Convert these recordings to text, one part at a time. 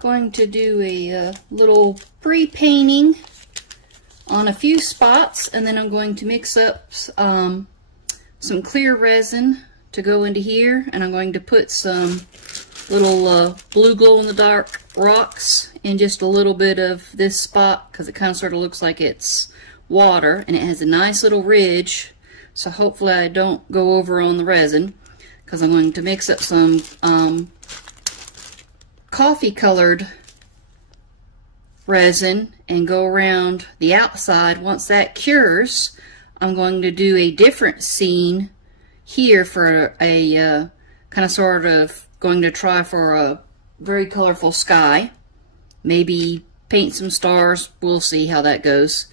Going to do a little pre-painting on a few spots, and then I'm going to mix up some clear resin to go into here, and I'm going to put some little blue glow-in-the-dark rocks in just a little bit of this spot, because it kind of sort of looks like it's water, and it has a nice little ridge, so hopefully I don't go over on the resin, because I'm going to mix up some coffee colored resin and go around the outside. Once that cures, I'm going to do a different scene here for a kind of sort of going to try for a very colorful sky. Maybe paint some stars. We'll see how that goes.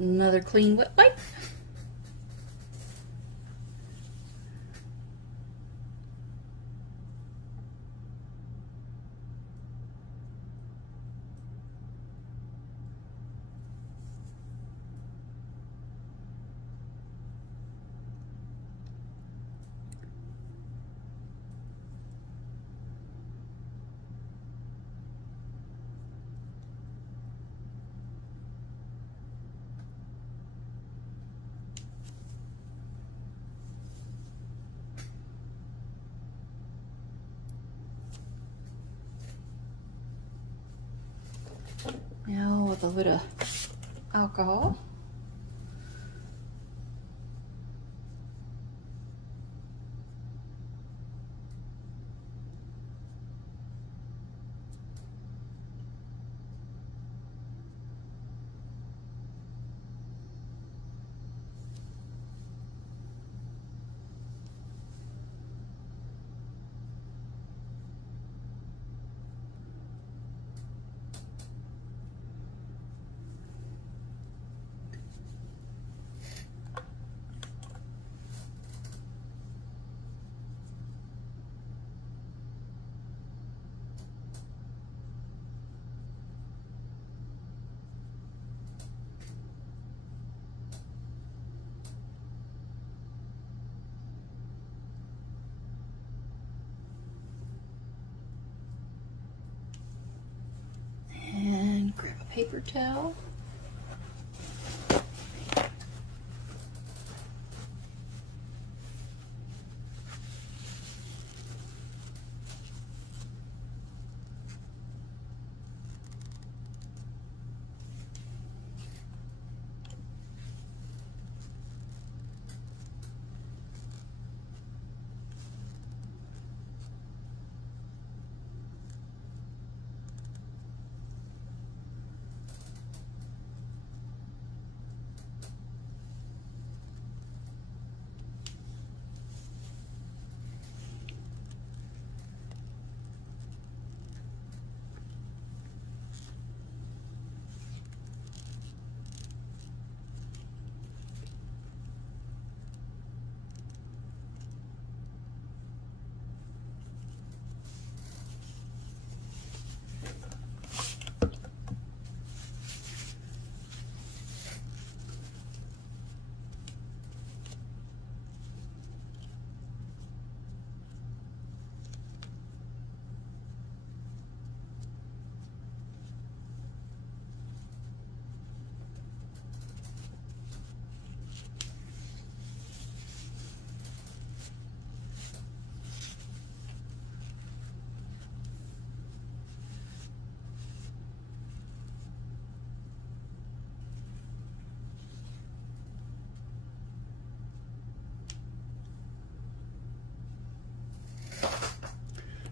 Another clean wet wipe. Now with a little alcohol. Grab a paper towel.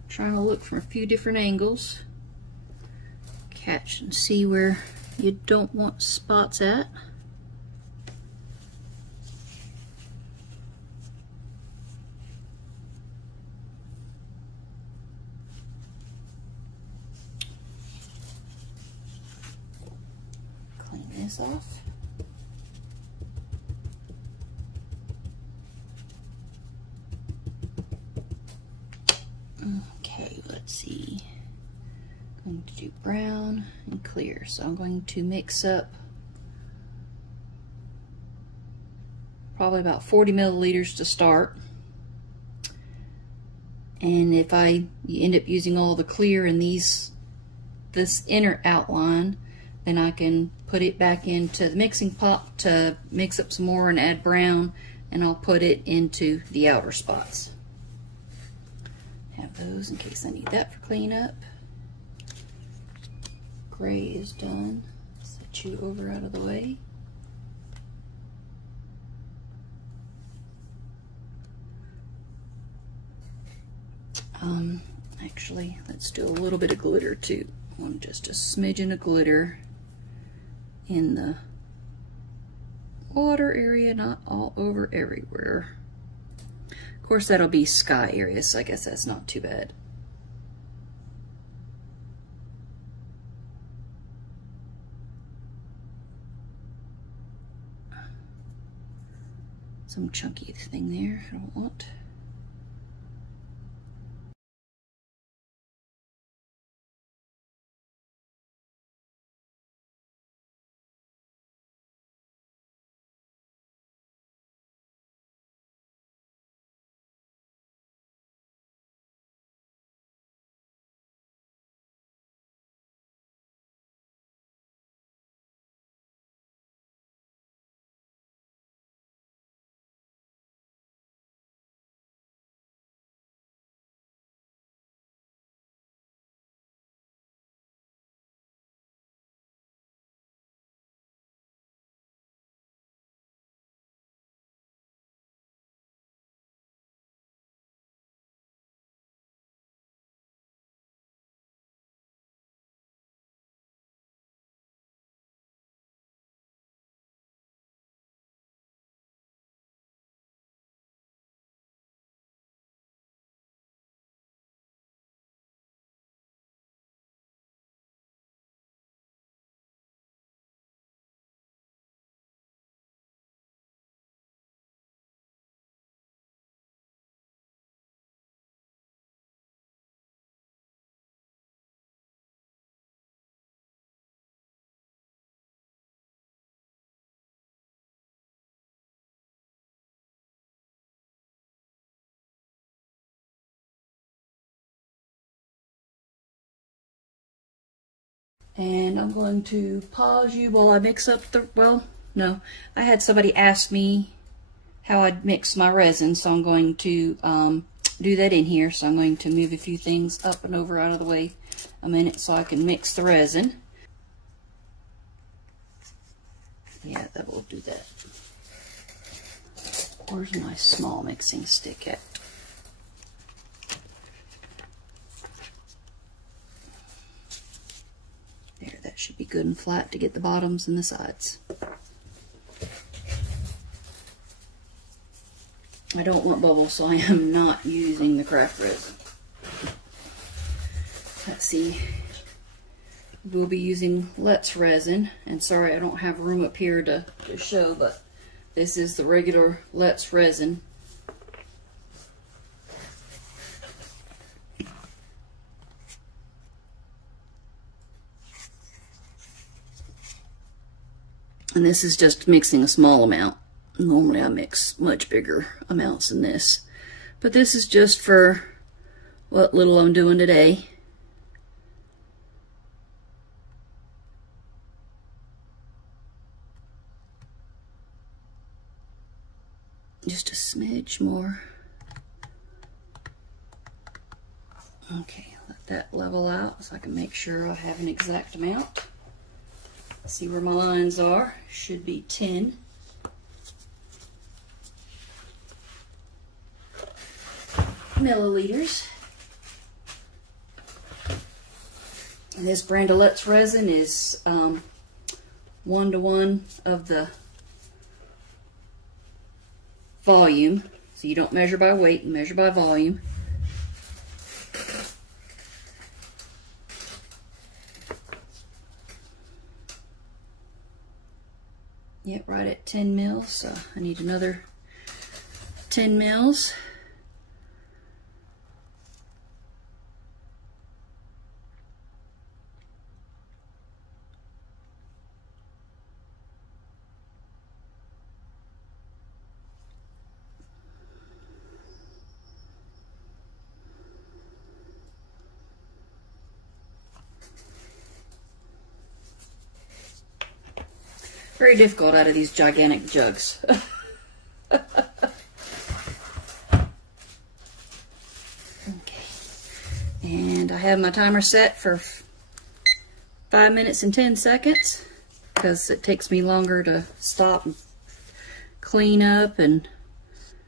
Trying to look from a few different angles, catch and see where you don't want spots at. Clean this off. Okay, let's see. I'm going to do brown and clear. So I'm going to mix up probably about 40 milliliters to start. And if I end up using all the clear in this inner outline, then I can put it back into the mixing pot to mix up some more and add brown, and I'll put it into the outer spots. Have those in case I need that for cleanup. Gray is done. Set you over out of the way. Actually, let's do a little bit of glitter too. I want just a smidgen of glitter in the water area, not all over everywhere. Of course, that'll be sky area, so I guess that's not too bad. some chunky thing there I don't want. And I'm going to pause you while I mix up the, well, no, I had somebody ask me how I'd mix my resin, so I'm going to do that in here. So I'm going to move a few things up and over out of the way a minute so I can mix the resin. Yeah, that will do that. Where's my small mixing stick at? There, that should be good and flat to get the bottoms and the sides. I don't want bubbles, so I am not using the craft resin. Let's see. We'll be using Letsresin, and sorry I don't have room up here to show, but this is the regular Letsresin. And this is just mixing a small amount. Normally I mix much bigger amounts than this. But this is just for what little I'm doing today. Just a smidge more. Okay, let that level out so I can make sure I have an exact amount. See where my lines are. Should be 10. Milliliters. And this brand of Letsresin is 1:1 of the volume. So you don't measure by weight, you measure by volume. Yep, right at 10 mils, so I need another 10 mils. Very difficult out of these gigantic jugs. Okay. And I have my timer set for 5 minutes and 10 seconds because it takes me longer to stop and clean up and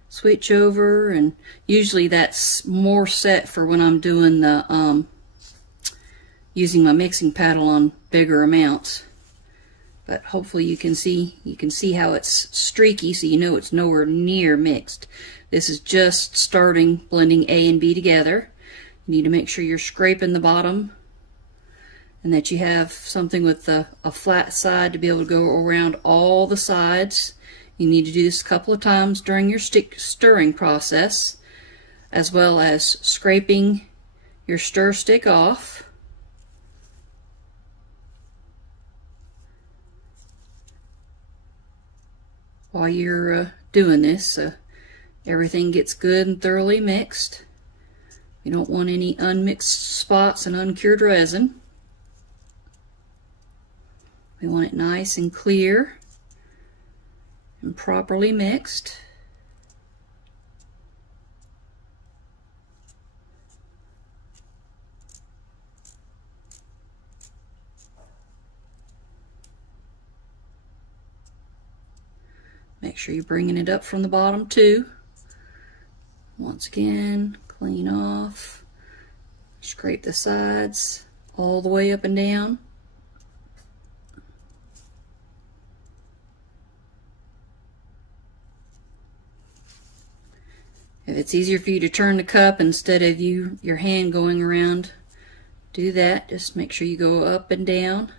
switch over, and usually that's more set for when I'm doing the using my mixing paddle on bigger amounts. But hopefully you can see how it's streaky, so you know it's nowhere near mixed. This is just starting blending A and B together. You need to make sure you're scraping the bottom and that you have something with a flat side to be able to go around all the sides You need to do this a couple of times during your stirring process, as well as scraping your stir stick off. While you're doing this, so everything gets good and thoroughly mixed. You don't want any unmixed spots and uncured resin. We want it nice and clear and properly mixed. Make sure you're bringing it up from the bottom too. Once again, clean off, scrape the sides all the way up and down. If it's easier for you to turn the cup instead of your hand going around, do that. Just make sure you go up and down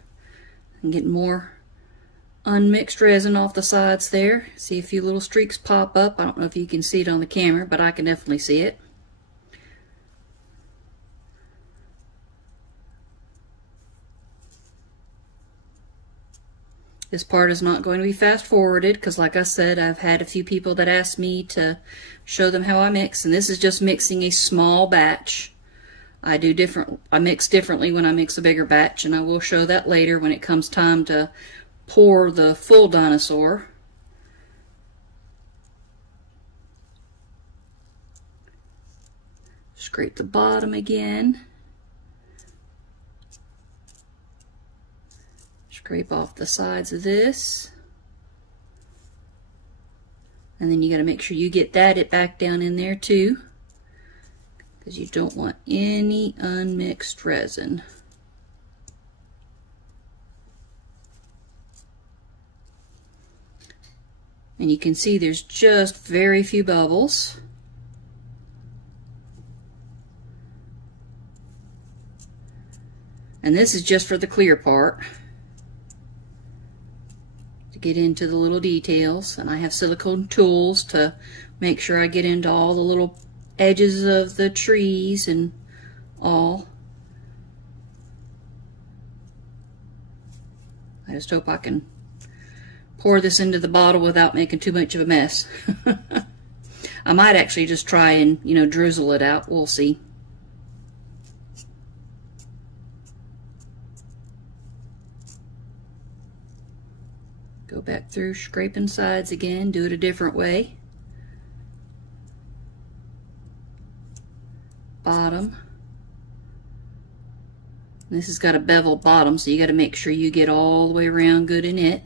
and get more unmixed resin off the sides there. See a few little streaks pop up. I don't know if you can see it on the camera, but I can definitely see it. This part is not going to be fast forwarded because, like I said, I've had a few people that asked me to show them how I mix, and this is just mixing a small batch. I mix differently when I mix a bigger batch, and I will show that later when it comes time to pour the full Dinosaur. Scrape the bottom again. Scrape off the sides of this. And then you got to make sure you get it back down in there too, because you don't want any unmixed resin. And you can see there's just very few bubbles. And this is just for the clear part, to get into the little details. And I have silicone tools to make sure I get into all the little edges of the trees and all. I just hope I can pour this into the bottle without making too much of a mess. I might actually just try and, drizzle it out. We'll see. Go back through scraping sides again, do it a different way. Bottom. This has got a beveled bottom, so you got to make sure you get all the way around good in it.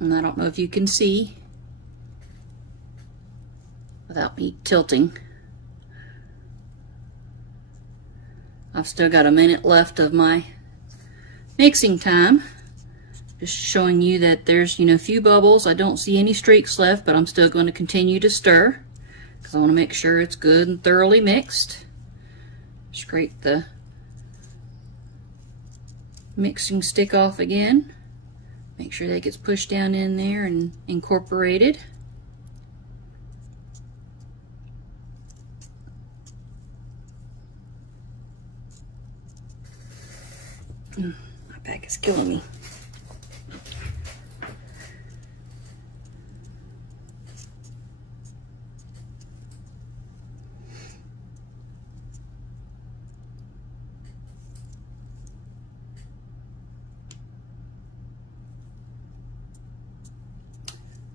And I don't know if you can see without me tilting. I've still got a minute left of my mixing time. Just showing you that there's, a few bubbles. I don't see any streaks left, but I'm still going to continue to stir because I want to make sure it's good and thoroughly mixed. Scrape the mixing stick off again. Make sure that gets pushed down in there and incorporated. My back is killing me.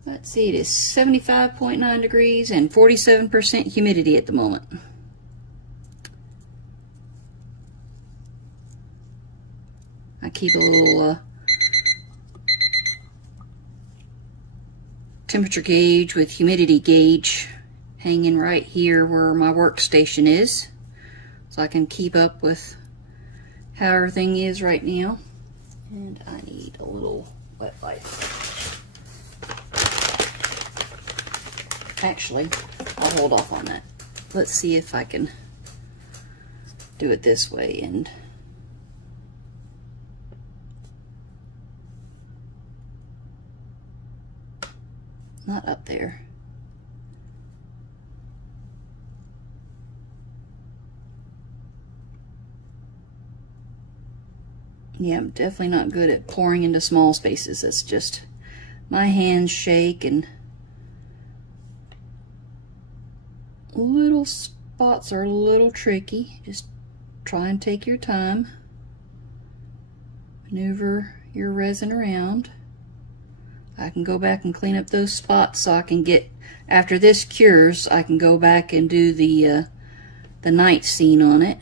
Let's see, it is 75.9 degrees and 47% humidity at the moment. I keep a little temperature gauge with humidity gauge hanging right here where my workstation is, so I can keep up with how everything is right now. And I need a little wet wipe. Actually, I'll hold off on that. let's see if I can do it this way and not up there. Yeah, I'm definitely not good at pouring into small spaces. That's just, my hands shake and little spots are a little tricky. Just try and take your time. Maneuver your resin around. I can go back and clean up those spots so I can get, after this cures, I can go back and do the night scene on it.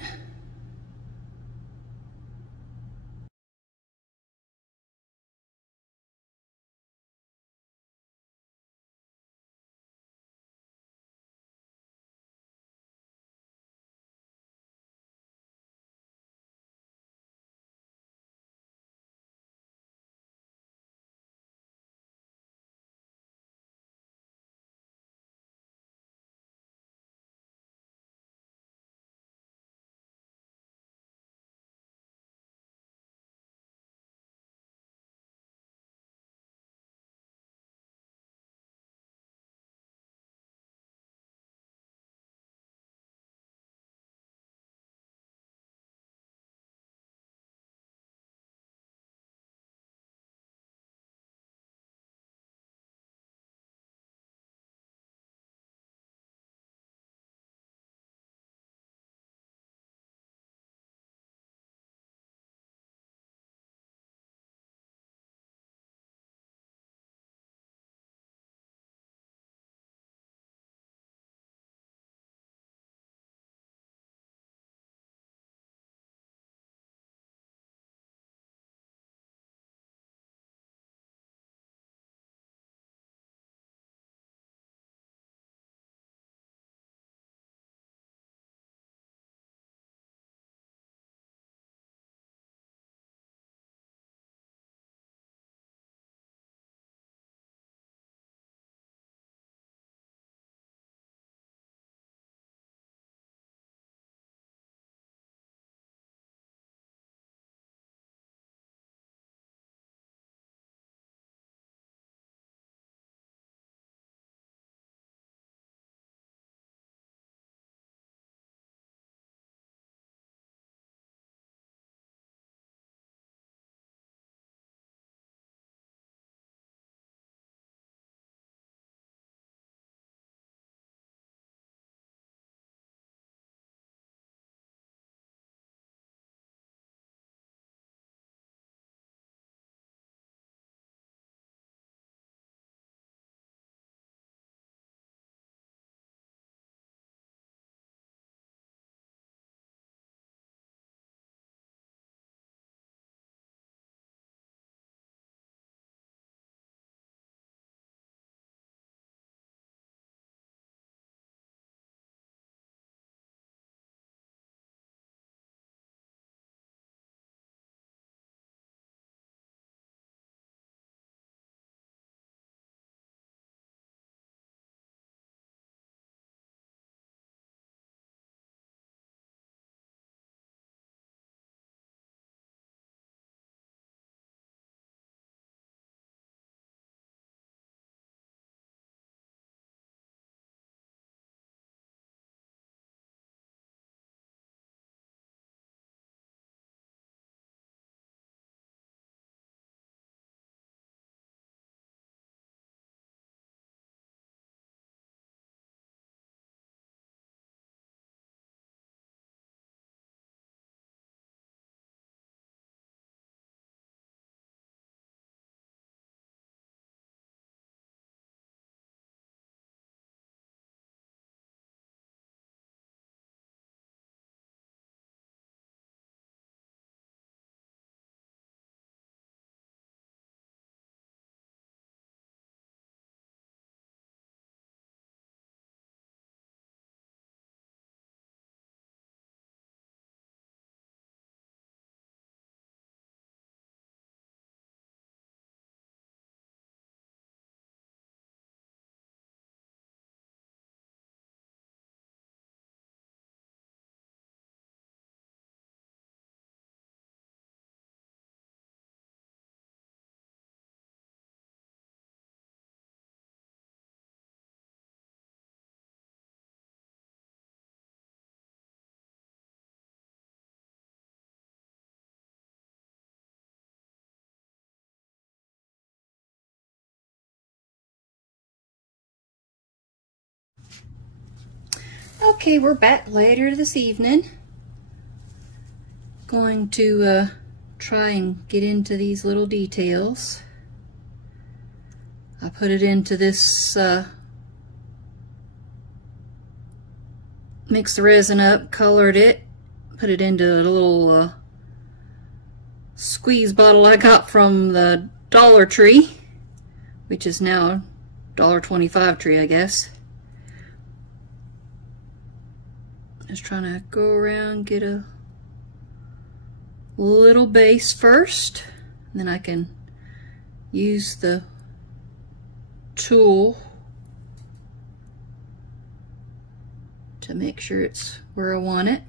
Okay, we're back later this evening. Going to try and get into these little details. I put it into this, mixed the resin up, colored it, put it into a little squeeze bottle I got from the Dollar Tree, which is now $1.25 tree, I guess. Just trying to go around, get a little base first, and then I can use the tool to make sure it's where I want it.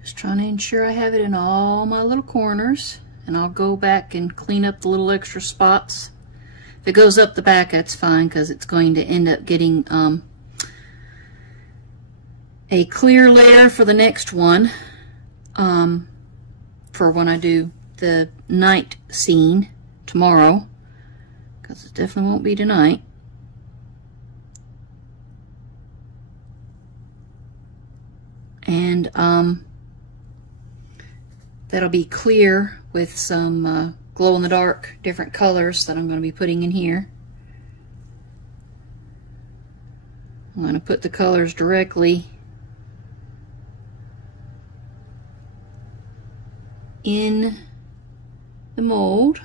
Just trying to ensure I have it in all my little corners, and I'll go back and clean up the little extra spots. If it goes up the back, that's fine, because it's going to end up getting a clear layer for the next one, for when I do the night scene tomorrow, because it definitely won't be tonight. And that'll be clear with some glow-in-the-dark different colors that I'm going to be putting in here. I'm going to put the colors directly in the mold.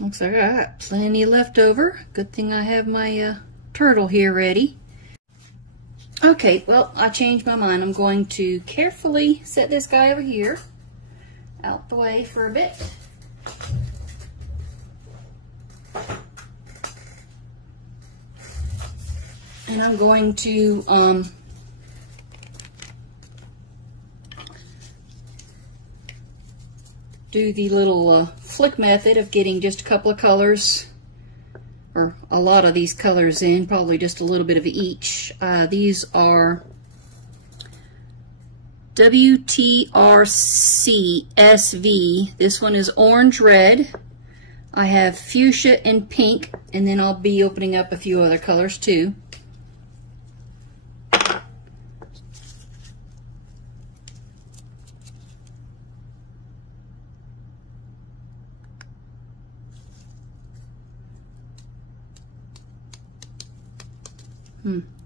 Looks like I got plenty left over. Good thing I have my turtle here ready. Okay, well, I changed my mind. I'm going to carefully set this guy over here out the way for a bit. And I'm going to do the little flick method of getting just a couple of colors, or a lot of these colors in, probably just a little bit of each. These are WTRC SV. This one is orange red. I have fuchsia and pink, and then I'll be opening up a few other colors too.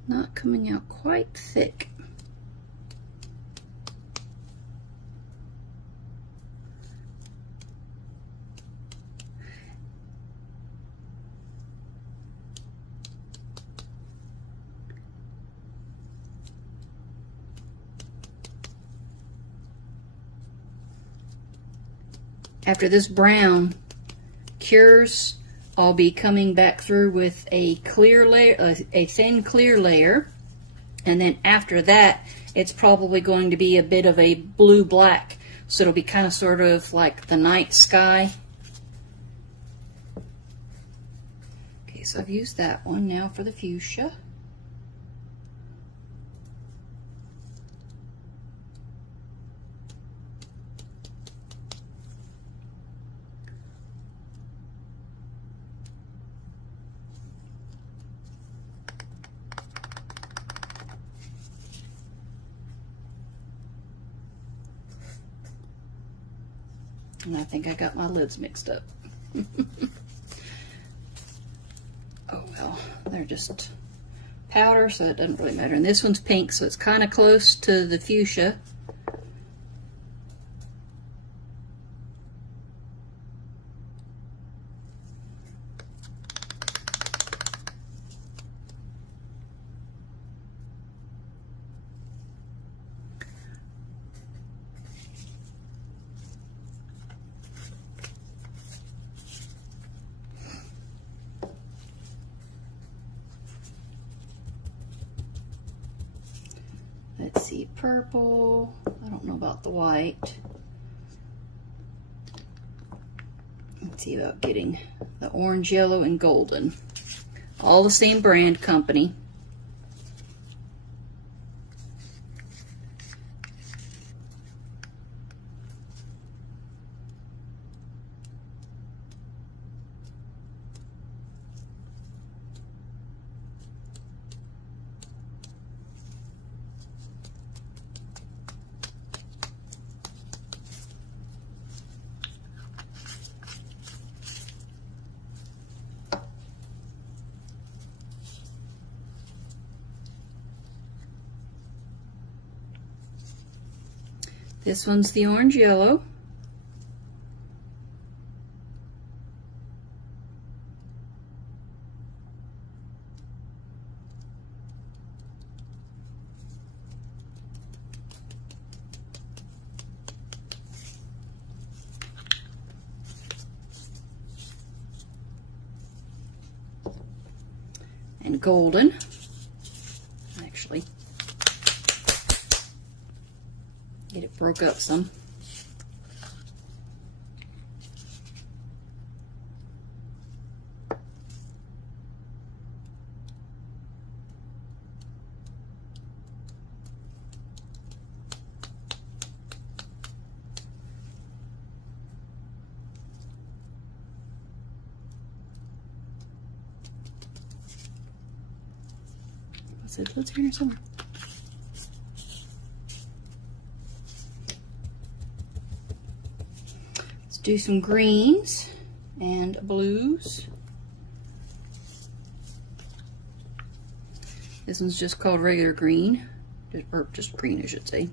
Not coming out quite thick. After this brown cures, I'll be coming back through with a clear layer, a thin clear layer, and then after that it's probably going to be a bit of a blue-black, so it'll be kind of sort of like the night sky. Okay, so I've used that one. Now for the fuchsia. And I think I got my lids mixed up. Oh well, they're just powder, so it doesn't really matter. And this one's pink, so it's kind of close to the fuchsia. Let's see, purple. I don't know about the white. Let's see about getting the orange, yellow, and golden. All the same brand company. This one's the orange yellow. And golden. Actually, get it broke up some. Let's here somewhere. Let's do some greens and blues. This one's just called regular green, or just green I should say.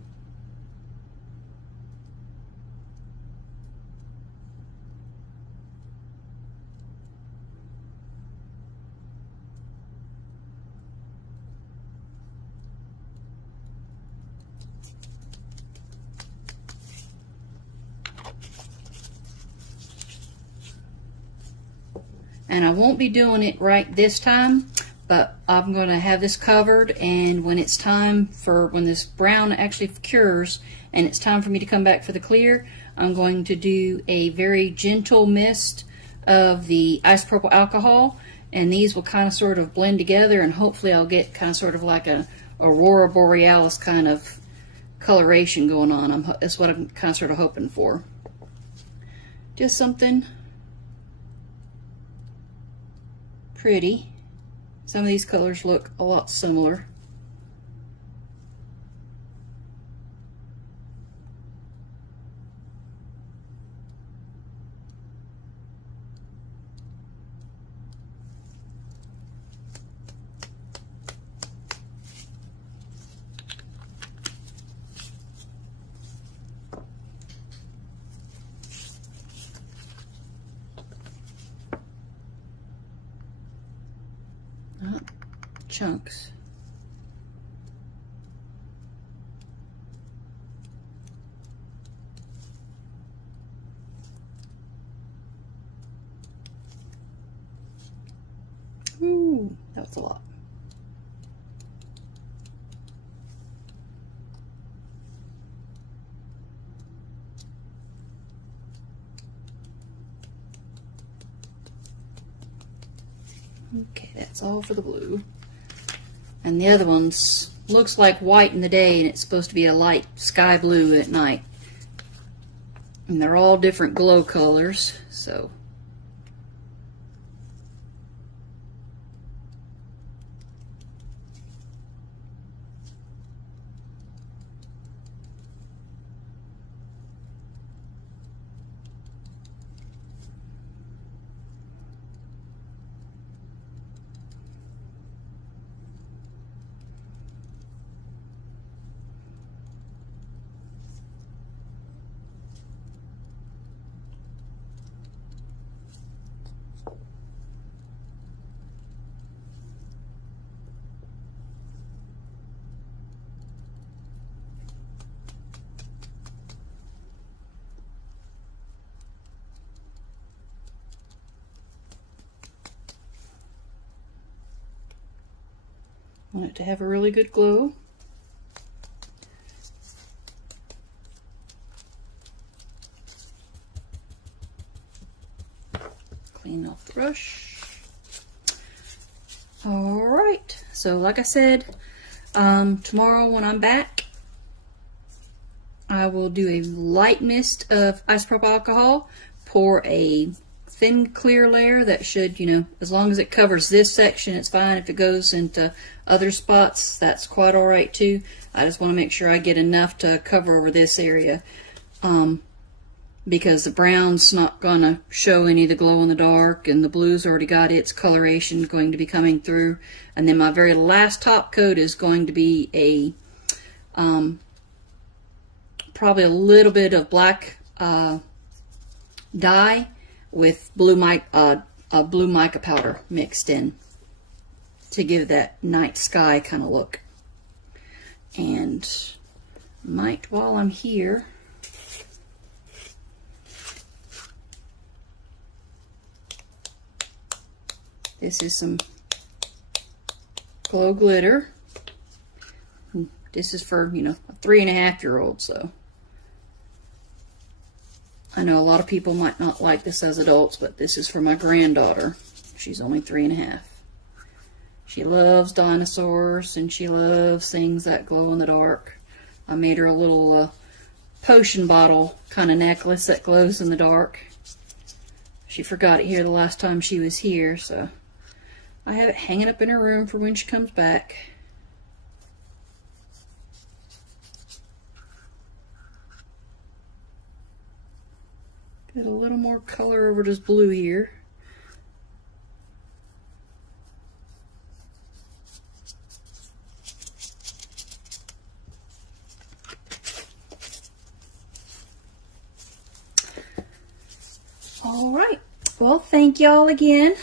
And I won't be doing it right this time, but I'm going to have this covered, and when it's time for, when this brown actually cures and it's time for me to come back for the clear, I'm going to do a very gentle mist of the isopropyl alcohol, and these will kind of sort of blend together, and hopefully I'll get kind of sort of like a aurora borealis kind of coloration going on. That's what I'm kind of sort of hoping for. Just something pretty. Some of these colors look a lot similar. Not chunks. Ooh, that was a lot. Okay, that's all for the blue. And the other ones looks like white in the day, and it's supposed to be a light sky blue at night. And they're all different glow colors, so. Want it to have a really good glow. Clean off the brush. Alright, so like I said, tomorrow when I'm back, I will do a light mist of isopropyl alcohol, pour a thin clear layer that should, you know, as long as it covers this section, it's fine. If it goes into other spots, that's quite all right too. I just want to make sure I get enough to cover over this area, because the brown's not going to show any of the glow in the dark, and the blue's already got its coloration going to be coming through. And then my very last top coat is going to be a probably a little bit of black dye with blue mica powder mixed in to give that night sky kind of look. And might, while I'm here, this is some glow glitter. This is for, you know, a 3.5-year-old, so I know a lot of people might not like this as adults, but this is for my granddaughter. She's only 3.5. She loves dinosaurs, and she loves things that glow in the dark. I made her a little potion bottle kind of necklace that glows in the dark. She forgot it here the last time she was here, so I have it hanging up in her room for when she comes back. Get a little more color over this blue here. All right. Well, thank y'all again.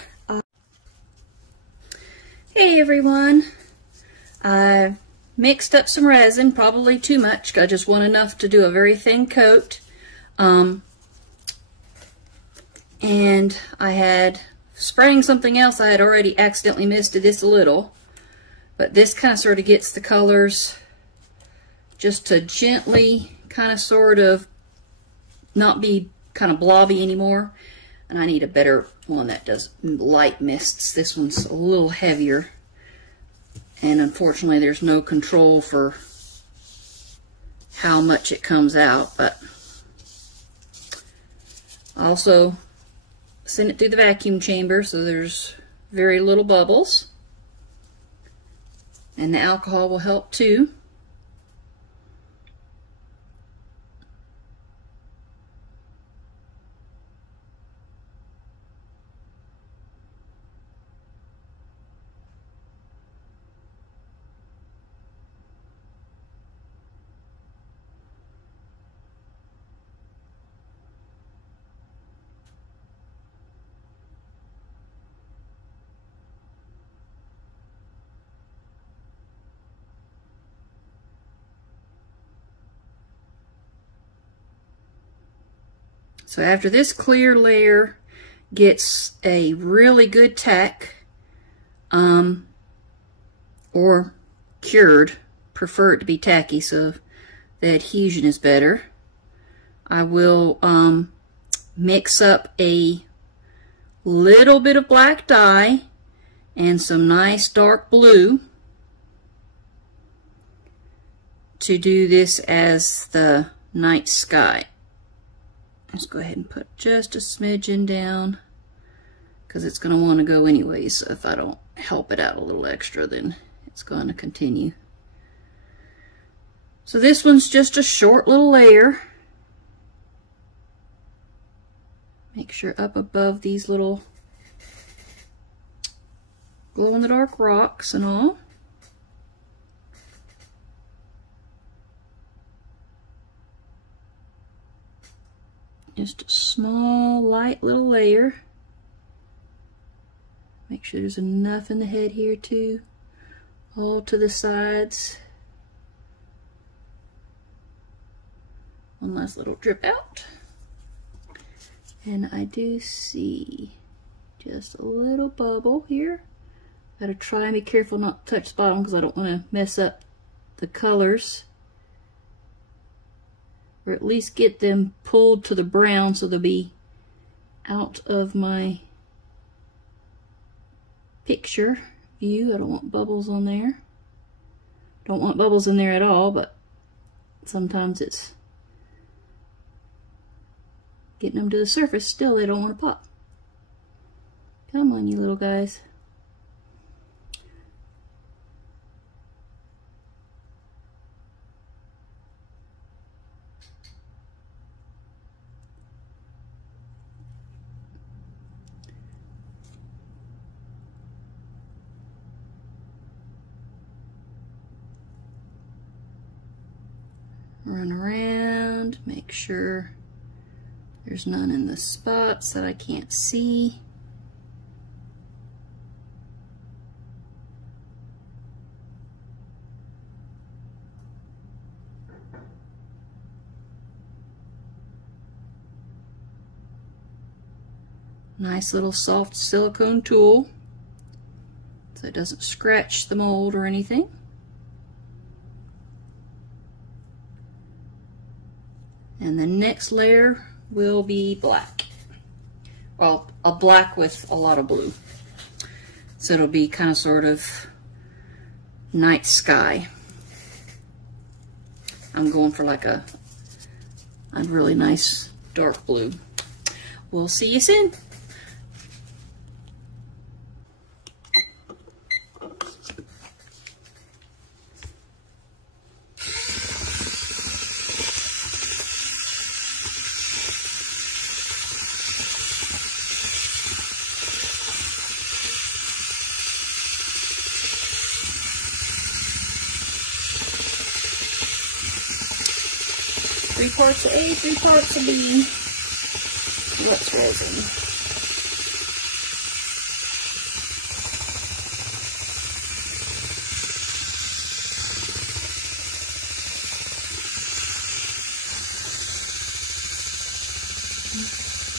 Hey everyone. I mixed up some resin, probably too much. I just want enough to do a very thin coat. And I had spraying something else, I had already accidentally misted this a little. But this kind of sort of gets the colors just to gently kind of sort of not be kind of blobby anymore. And I need a better one that does light mists. This one's a little heavier. And unfortunately there's no control for how much it comes out. But I also send it through the vacuum chamber so there's very little bubbles. And the alcohol will help too. So after this clear layer gets a really good tack, or cured, prefer it to be tacky so the adhesion is better, I will mix up a little bit of black dye and some nice dark blue to do this as the night sky. Let's go ahead and put just a smidgen down because it's going to want to go anyway, so if I don't help it out a little extra then it's going to continue. So this one's just a short little layer. Make sure up above these little glow-in-the-dark rocks and all. Just a small, light little layer. Make sure there's enough in the head here too. All to the sides. One last little drip out. And I do see just a little bubble here. Gotta try and be careful not to touch the bottom because I don't want to mess up the colors. Or at least get them pulled to the brown so they'll be out of my picture view. I don't want bubbles on there. Don't want bubbles in there at all, but sometimes it's getting them to the surface. Still, they don't want to pop. Come on, you little guys. Run around, make sure there's none in the spots that I can't see. Nice little soft silicone tool so it doesn't scratch the mold or anything. And the next layer will be black. Well, a black with a lot of blue. So it'll be kind of sort of night sky. I'm going for like a really nice dark blue. We'll see you soon. 3 parts of A, 3 parts of B. Letsresin.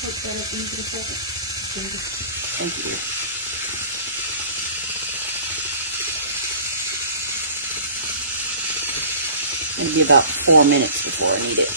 Hook that up into the second. Thank you. It'll be about 4 minutes before I need it.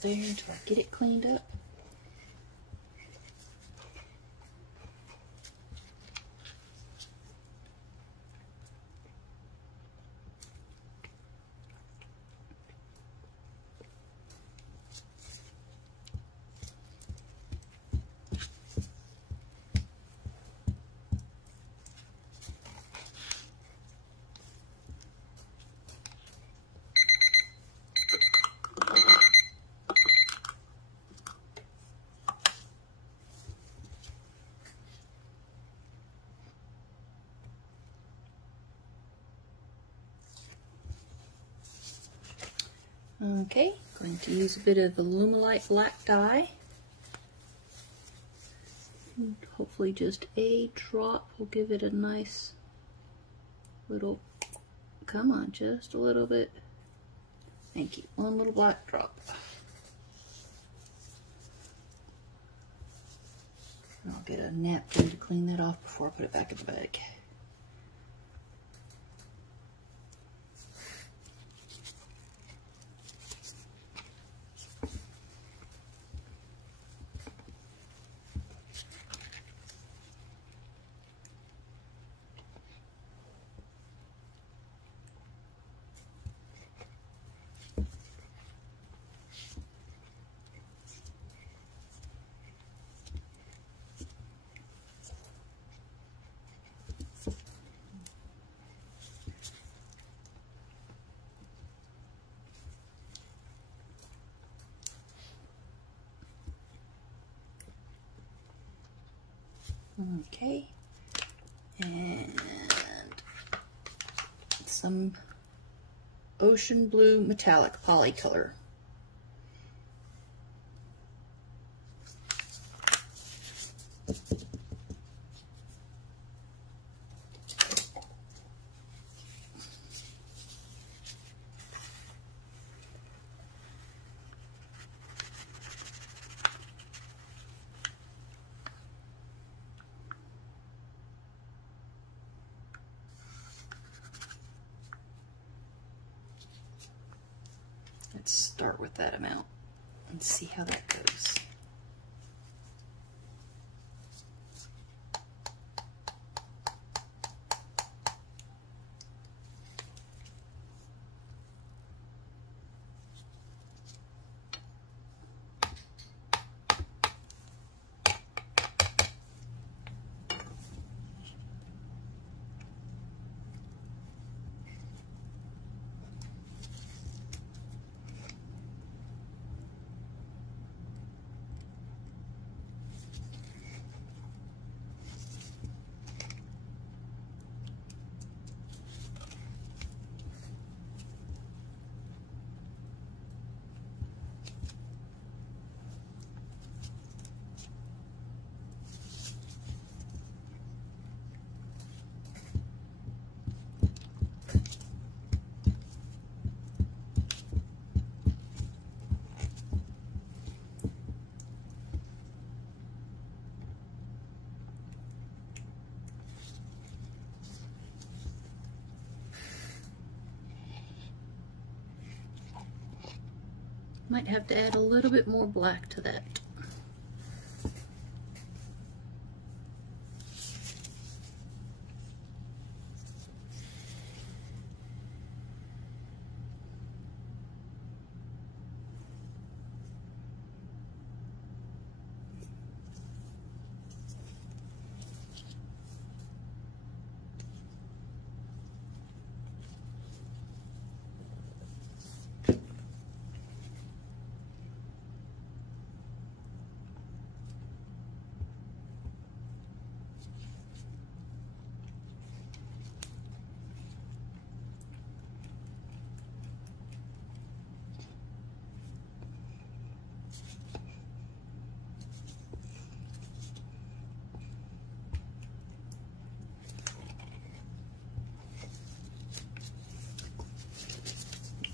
There until I get it cleaned up. Okay, going to use a bit of Alumilite black dye. And hopefully just a drop will give it a nice little, come on, just a little bit. Thank you, one little black drop. I'll get a napkin to clean that off before I put it back in the bag. Okay, and some ocean blue metallic poly color. Let's start with that amount and see how that goes. Might have to add a little bit more black to that.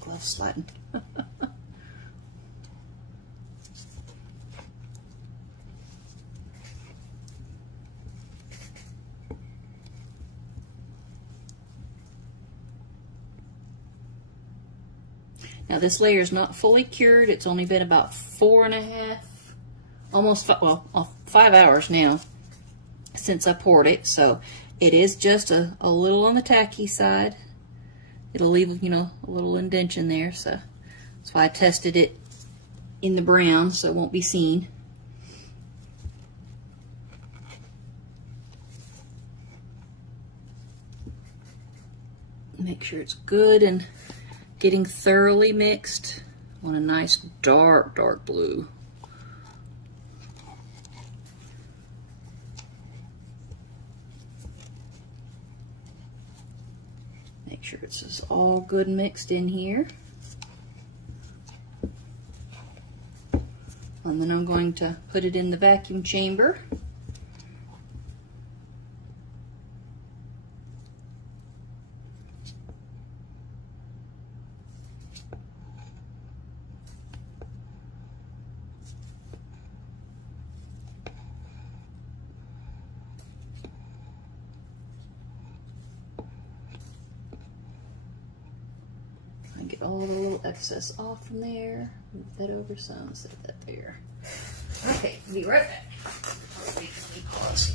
Glove sliding. Now this layer is not fully cured. It's only been about 4.5, almost 5 hours now since I poured it. So it is just a little on the tacky side. It'll leave, you know, a little indentation there. So that's why I tested it in the brown so it won't be seen. Make sure it's good and getting thoroughly mixed. I want a nice dark blue. Make sure it's just all good mixed in here. And then I'm going to put it in the vacuum chamber. And get all the little excess off from there. Move that over some, set that there. Okay, be right back. Pause.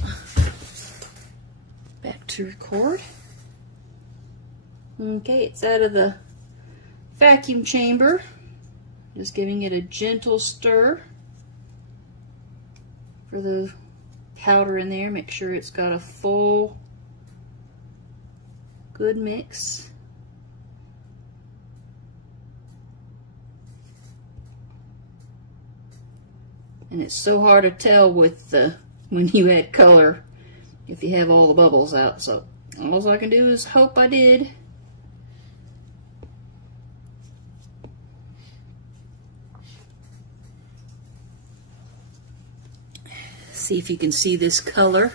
Back to record. Okay, it's out of the vacuum chamber. Just giving it a gentle stir for the powder in there. Make sure it's got a full, good mix. And it's so hard to tell with when you add color if you have all the bubbles out. So all I can do is hope I did. See if you can see this color.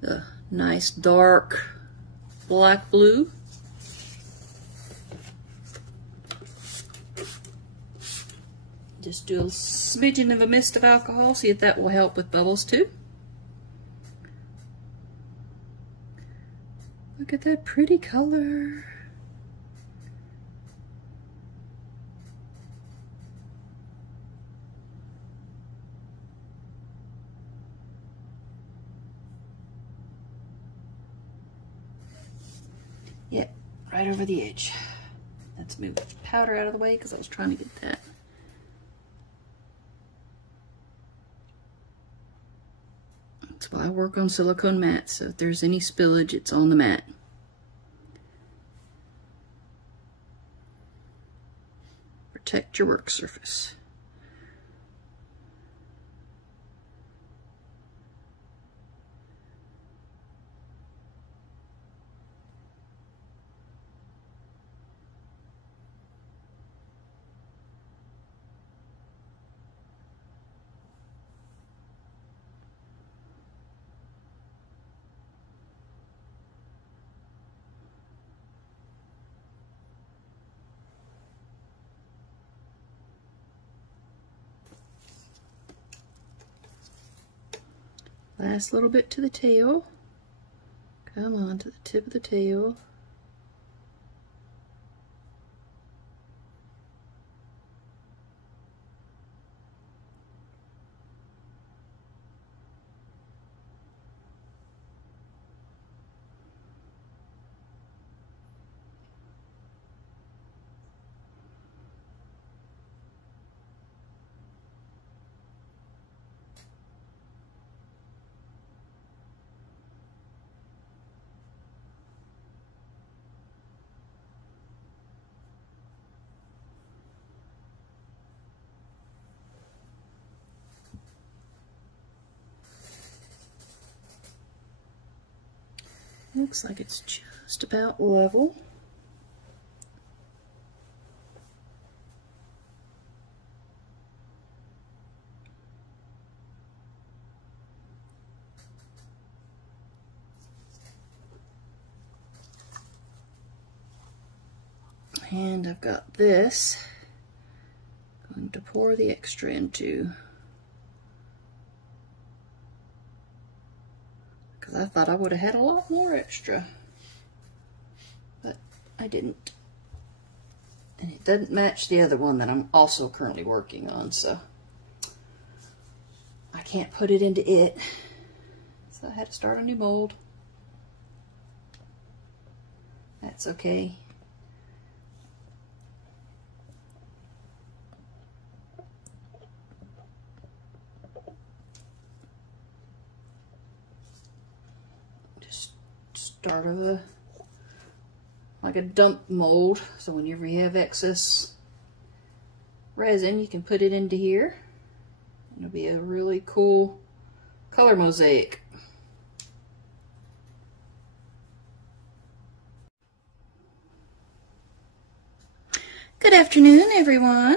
The nice dark black blue. Just do a smidgen of a mist of alcohol, see if that will help with bubbles too. Look at that pretty color. Yep, right over the edge. Let's move the powder out of the way because I was trying to get that. That's why I work on silicone mats, so if there's any spillage, it's on the mat. Protect your work surface. Last little bit to the tail. Come on, to the tip of the tail. Looks like it's just about level. And I've got this. I'm going to pour the extra into. Because I thought I would have had a lot more extra, but I didn't. And it doesn't match the other one that I'm also currently working on, so I can't put it into it. So I had to start a new mold. That's okay. Start of like a dump mold, so whenever you have excess resin you can put it into here. It'll be a really cool color mosaic. Good afternoon, everyone.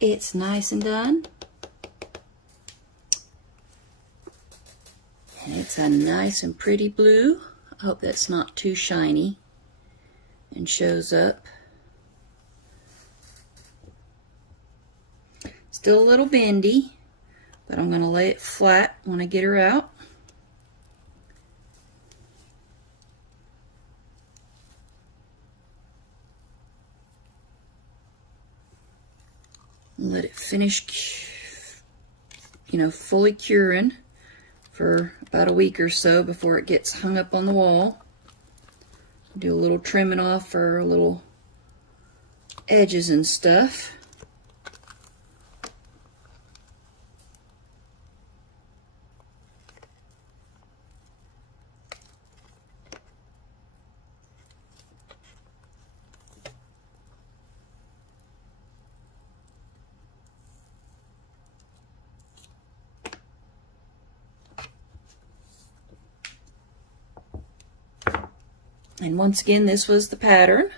It's nice and done. It's a nice and pretty blue. I hope that's not too shiny and shows up. Still a little bendy, but I'm going to lay it flat when I get her out. Let it finish, you know, fully curing for about a week or so before it gets hung up on the wall. Do a little trimming off for little edges and stuff. And once again, this was the pattern.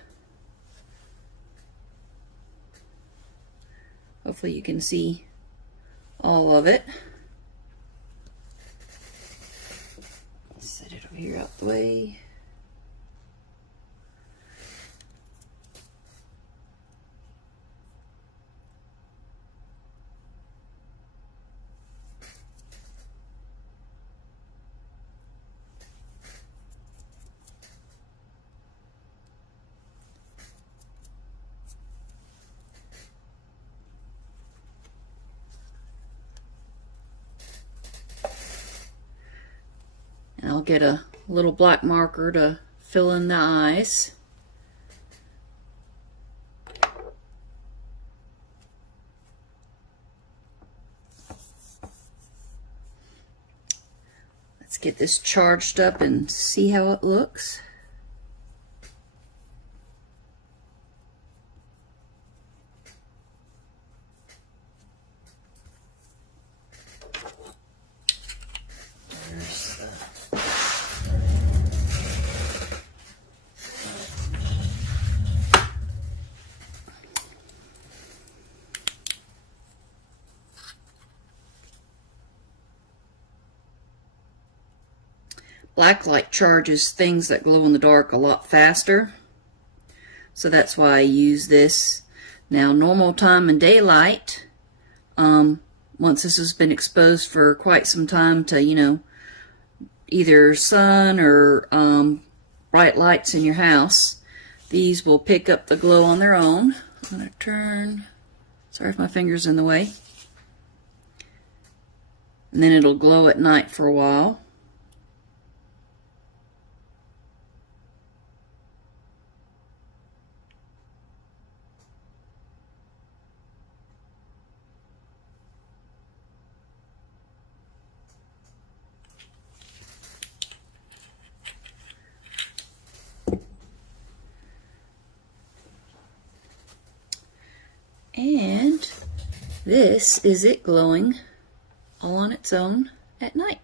Hopefully you can see all of it. Set it over here out the way. And I'll get a little black marker to fill in the eyes. Let's get this charged up and see how it looks. Blacklight charges things that glow in the dark a lot faster, so that's why I use this. Now, normal time in daylight, once this has been exposed for quite some time to, you know, either sun or bright lights in your house, these will pick up the glow on their own. I'm going to turn, sorry if my finger's in the way, and then it'll glow at night for a while. And this is it glowing all on its own at night.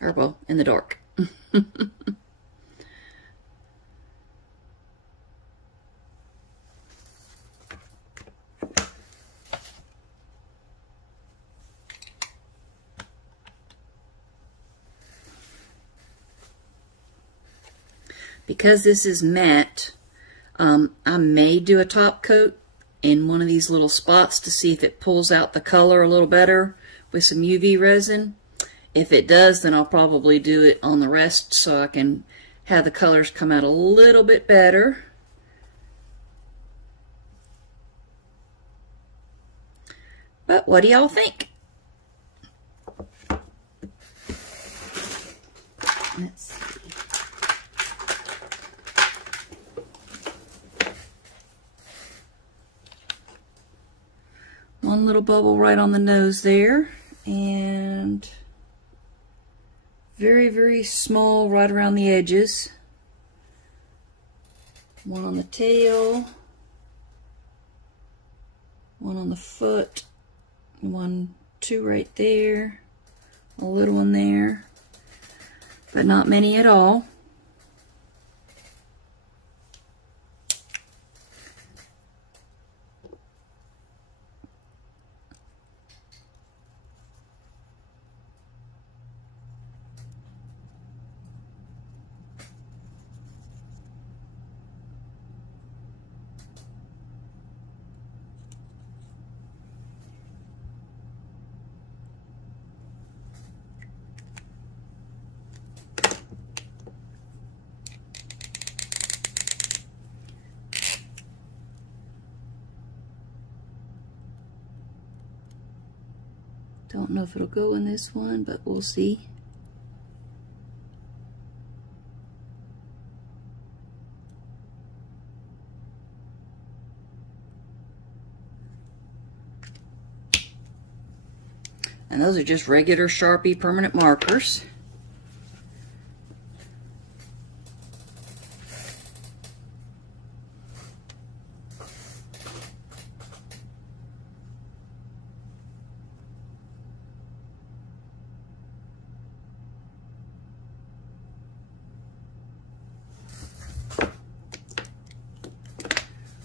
Or, well, in the dark. Because this is matte, I may do a top coat in one of these little spots to see if it pulls out the color a little better with some UV resin. If it does, then I'll probably do it on the rest so I can have the colors come out a little bit better. But what do y'all think? Let's see. One little bubble right on the nose there, and very, very small right around the edges. One on the tail, one on the foot, two right there, a little one there, but not many at all. Don't know if it'll go in this one, but we'll see. And those are just regular Sharpie permanent markers.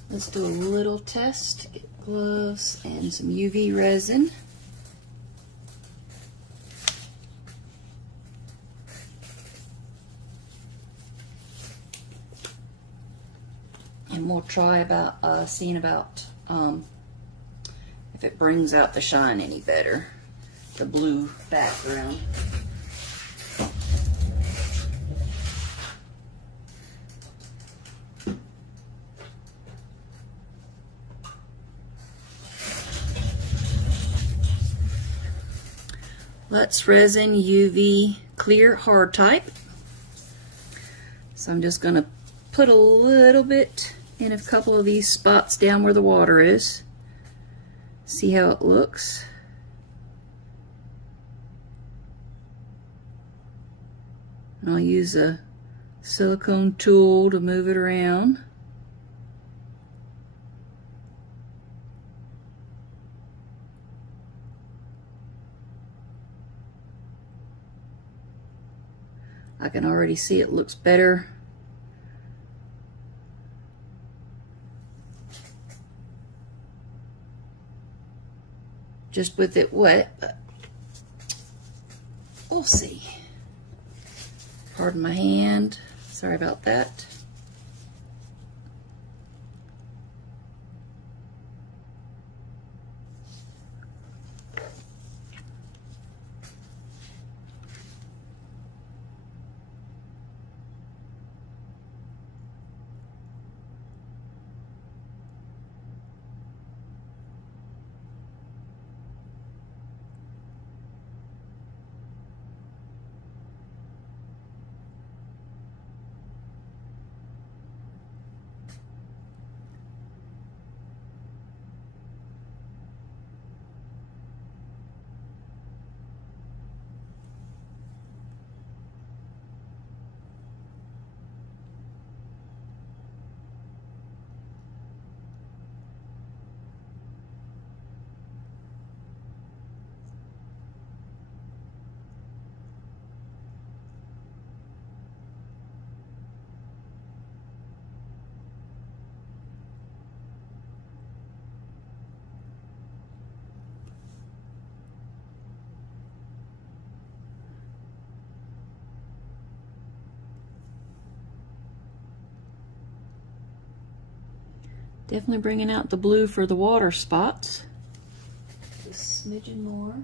Let's do a little test. Get gloves and some UV resin. And we'll try about seeing about if it brings out the shine any better, the blue background. Letsresin UV clear hard type. So I'm just going to put a little bit in a couple of these spots down where the water is. See how it looks. And I'll use a silicone tool to move it around. I can already see it looks better. Just with it wet, but we'll see. Pardon my hand, sorry about that. Definitely bringing out the blue for the water spots. Just a smidgen more.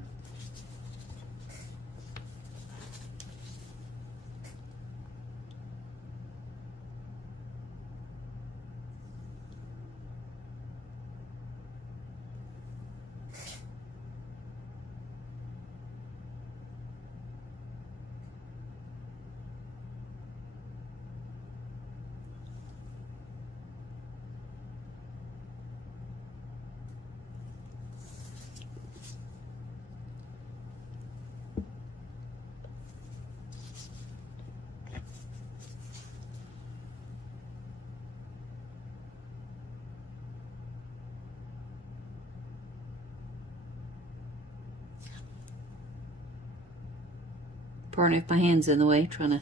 Pardon if my hand's in the way, trying to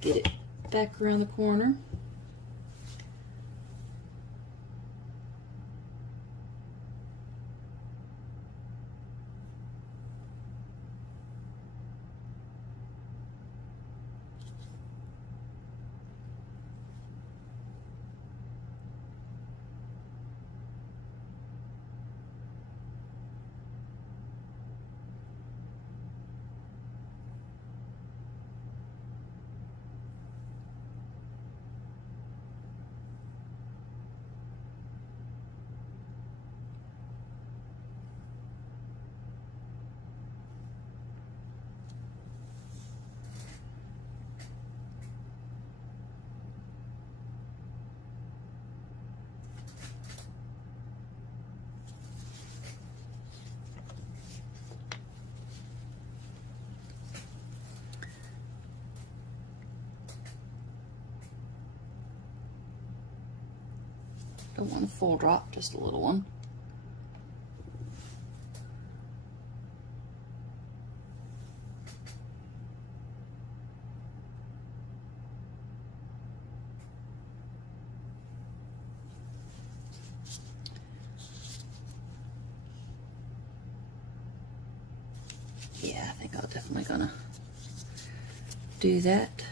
get it back around the corner. Don't want a full drop, just a little one. Yeah, I think I'm definitely gonna do that.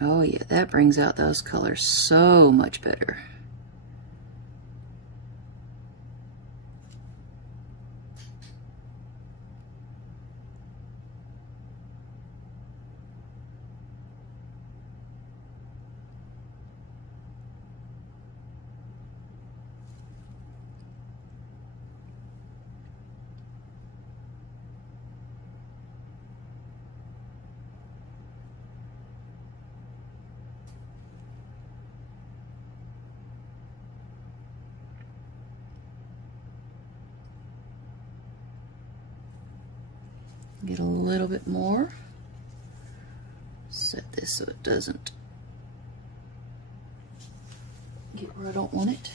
Oh yeah, that brings out those colors so much better. Get a little bit more. Set this so it doesn't get where I don't want it.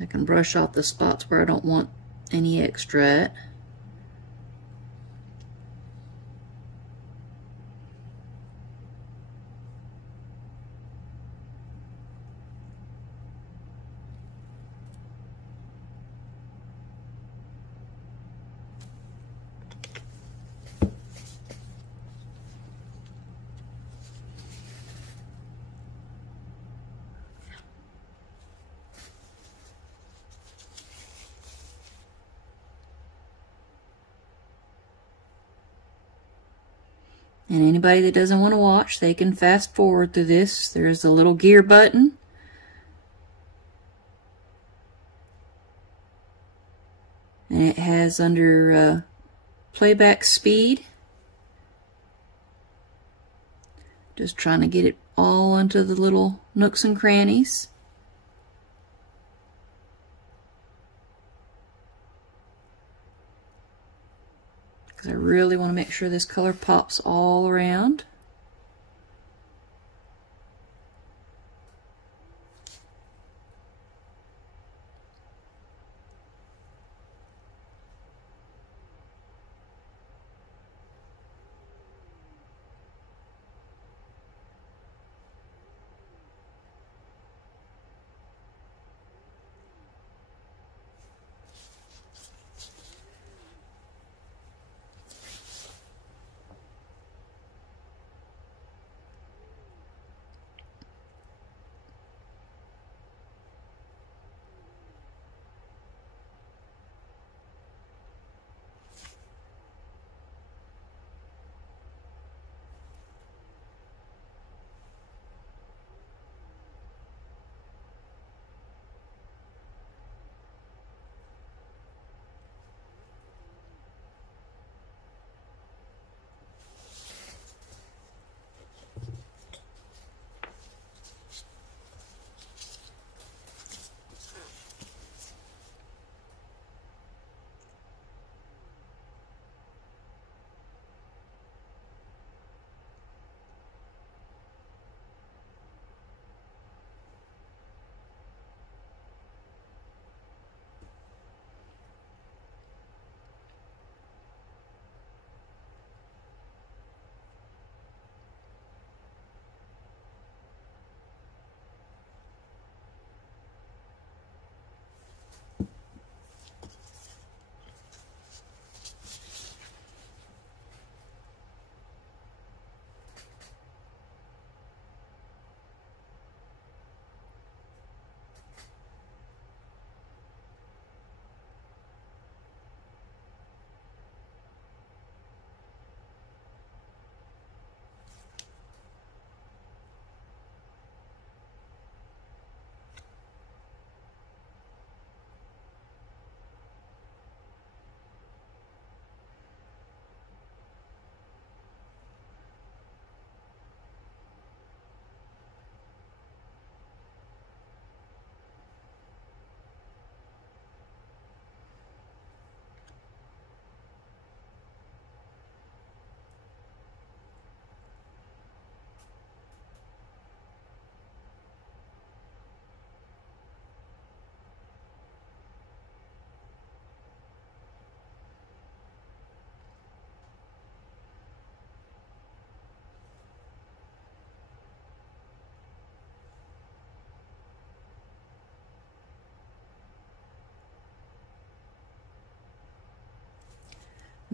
I can brush off the spots where I don't want any extra at. And anybody that doesn't want to watch, they can fast forward through this. There's a little gear button. And it has under playback speed. Just trying to get it all into the little nooks and crannies. Because I really want to make sure this color pops all around.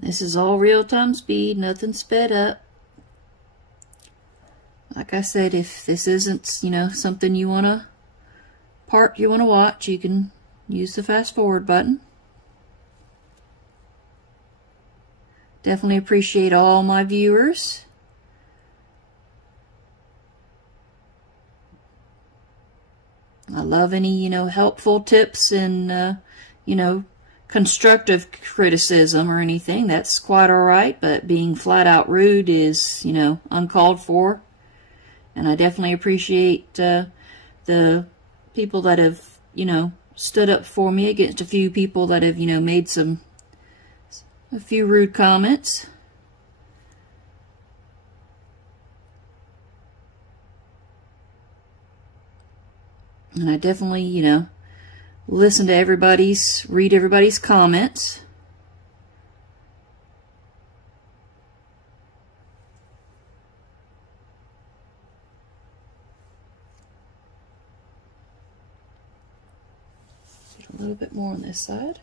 This is all real-time speed, nothing sped up. Like I said, if this isn't, you know, something you want to watch, you can use the fast forward button. Definitely appreciate all my viewers. I love any, you know, helpful tips and, you know, constructive criticism or anything. That's quite alright, but being flat out rude is, you know, uncalled for. And I definitely appreciate the people that have, you know, stood up for me against a few people that have, you know, made a few rude comments. And I definitely, you know, listen to read everybody's comments. Get a little bit more on this side.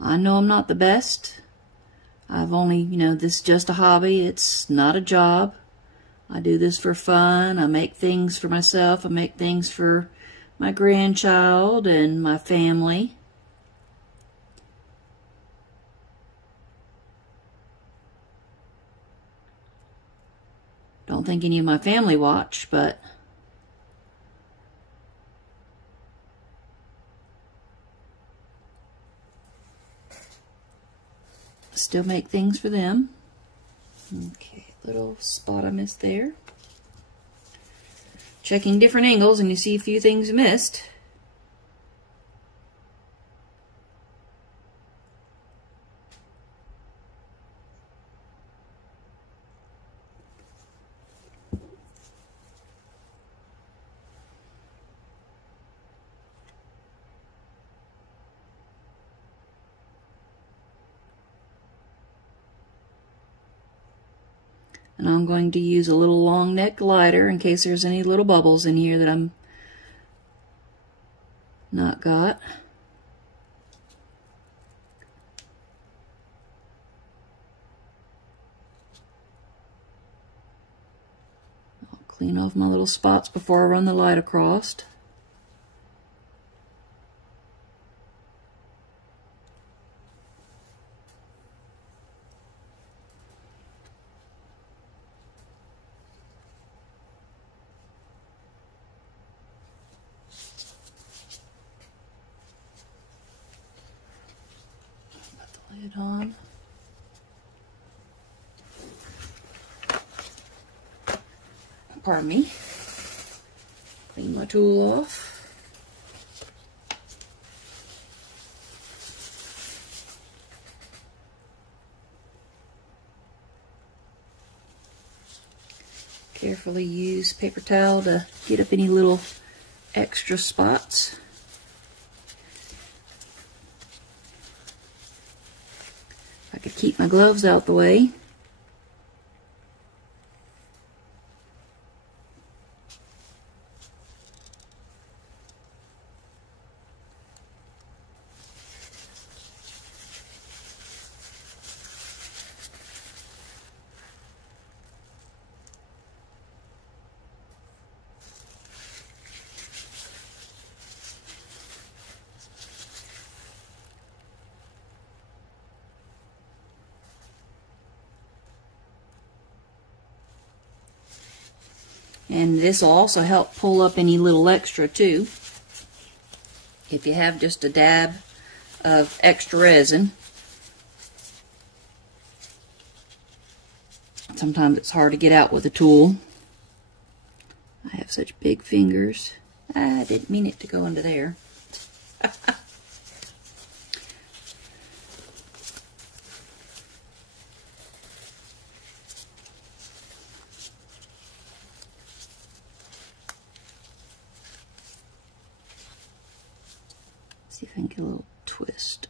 I know I'm not the best. I've only, you know, this is just a hobby. It's not a job. I do this for fun. I make things for myself. I make things for my grandchild and my family. Don't think any of my family watch, but still make things for them. Okay, little spot I missed there. Checking different angles and you see a few things missed. And I'm going to use a little long neck lighter in case there's any little bubbles in here that I'm not got. I'll clean off my little spots before I run the light across. Lid on. Pardon me. Clean my tool off. Carefully use paper towel to get up any little extra spots. I could keep my gloves out the way. And this will also help pull up any little extra too. If you have just a dab of extra resin. Sometimes it's hard to get out with a tool. I have such big fingers. I didn't mean it to go into there. and get a little twist.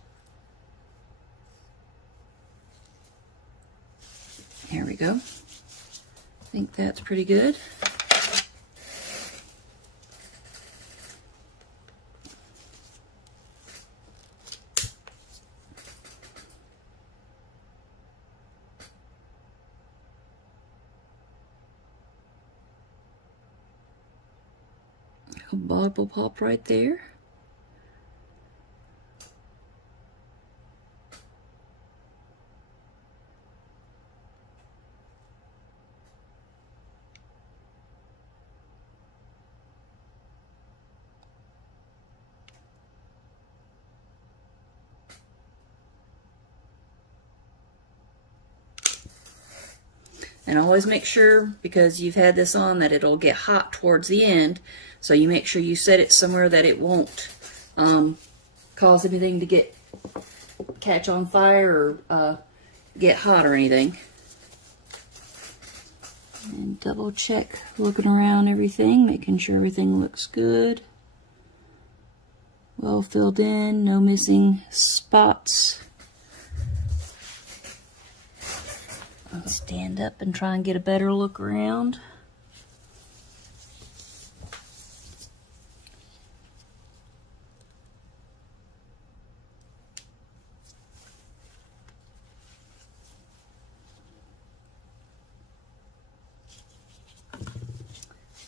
There we go. I think that's pretty good. A bubble pop right there. And always make sure, because you've had this on, that it'll get hot towards the end. So you make sure you set it somewhere that it won't cause anything to catch on fire or get hot or anything. And double check, looking around everything, making sure everything looks good. Well filled in, no missing spots. I'll stand up and try and get a better look around.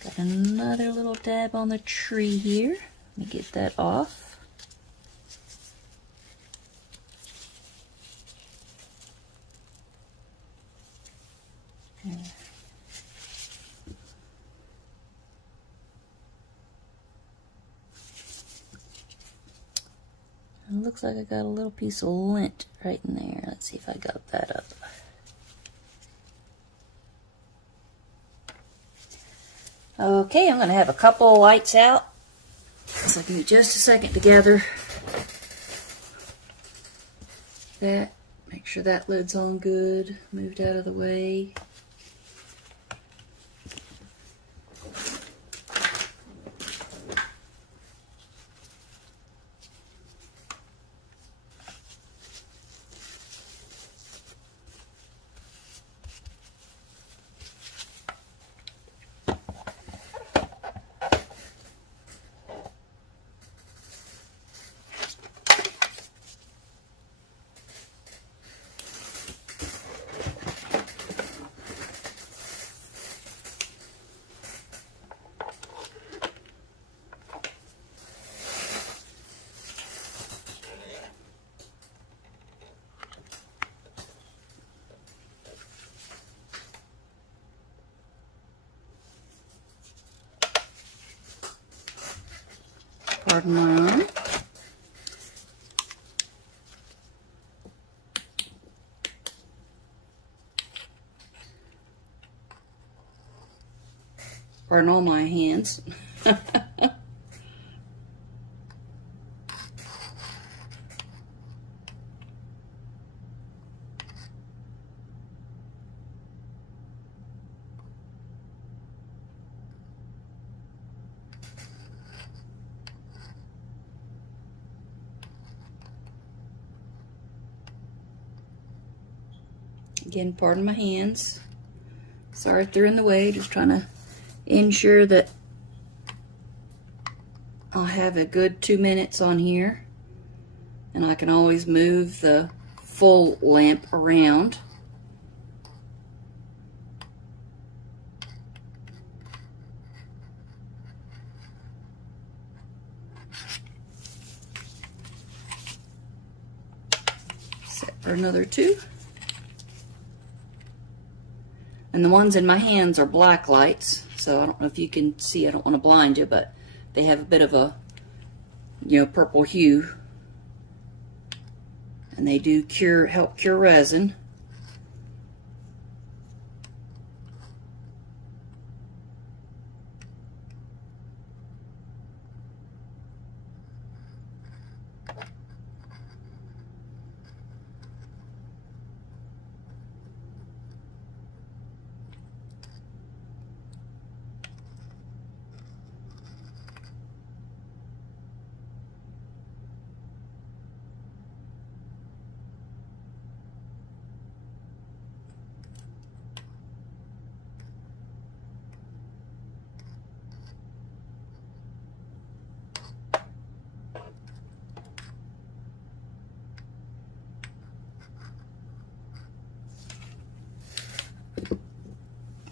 Got another little dab on the tree here. Let me get that off. It looks like I got a little piece of lint right in there. Let's see if I got that up. Okay, I'm going to have a couple of lights out. So give me just a second to gather that. Make sure that lid's on good. Moved out of the way. Pardon my arm. Pardon all my hands. Again, pardon my hands. Sorry if they're in the way, just trying to ensure that I'll have a good 2 minutes on here. And I can always move the full lamp around. Set for another 2. And the ones in my hands are black lights, so I don't know if you can see, I don't want to blind you, but they have a bit of a, purple hue. And they do help cure resin.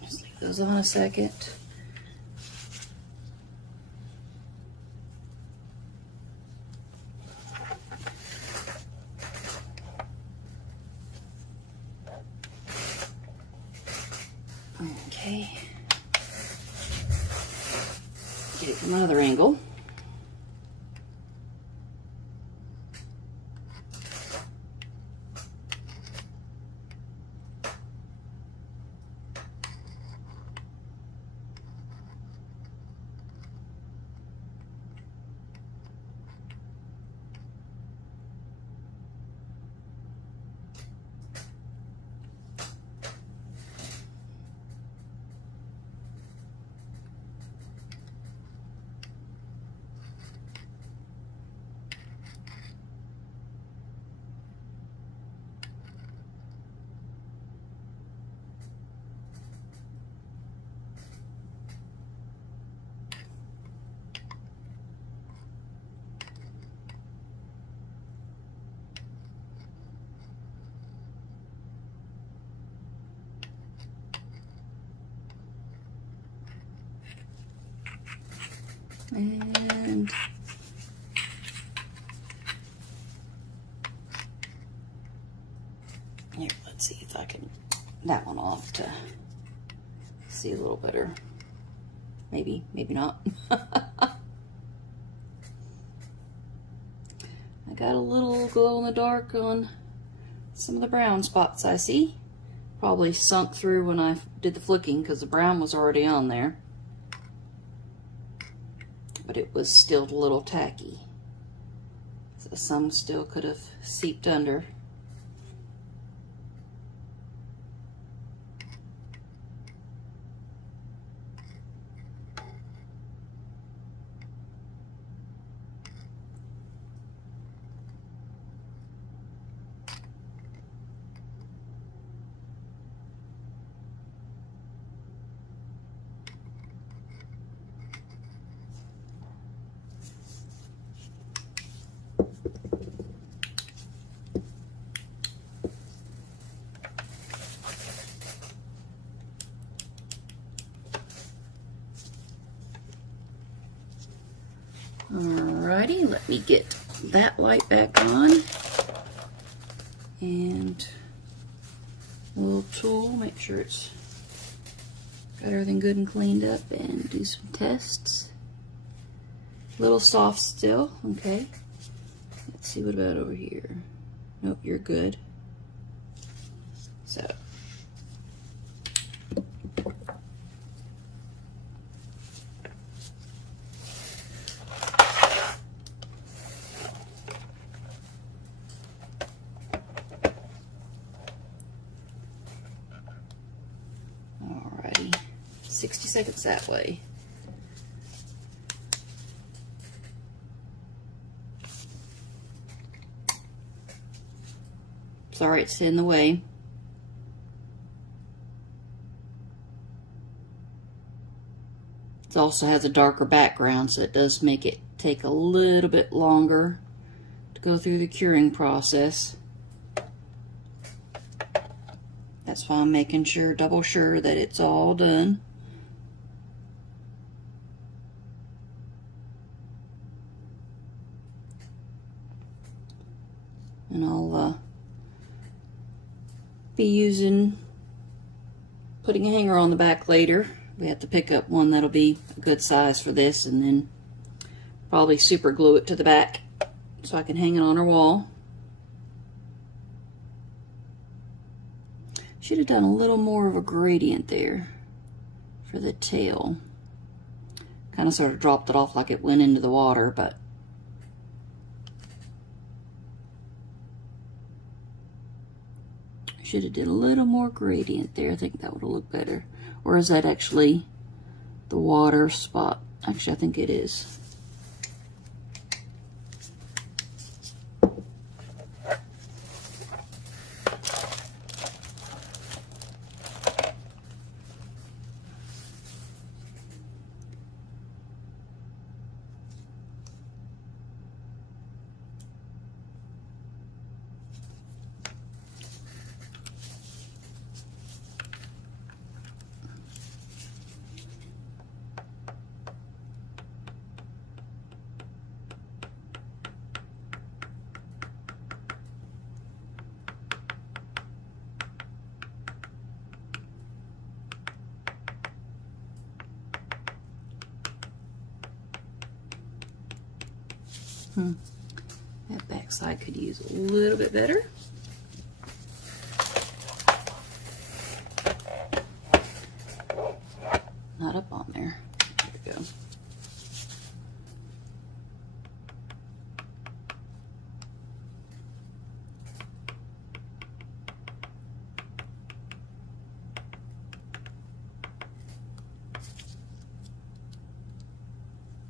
Just leave those on a second. Okay. Get it from another angle. And here, let's see if I can that one off to see a little better. Maybe, maybe not. I got a little glow in the dark on some of the brown spots I see. Probably sunk through when I did the flicking because the brown was already on there. But it was still a little tacky. So some still could have seeped under. Alrighty, let me get that light back on, and little tool, make sure it's got everything good and cleaned up, and do some tests. A little soft still, okay. Let's see, what about over here? Nope, you're good. So. Alrighty, 60 seconds that way. Sorry, it's in the way. It also has a darker background, so it does make it take a little bit longer to go through the curing process. That's why I'm making sure, double sure that it's all done. And I'll be putting a hanger on the back later. We have to pick up one that'll be a good size for this, and then probably super glue it to the back so I can hang it on our wall. Should have done a little more of a gradient there for the tail. Kind of sort of dropped it off like it went into the water, but should have did a little more gradient there. I think that would have looked better. Or is that actually the water spot? Actually, I think it is. That backside could use a little bit better. Not up on there. There we go.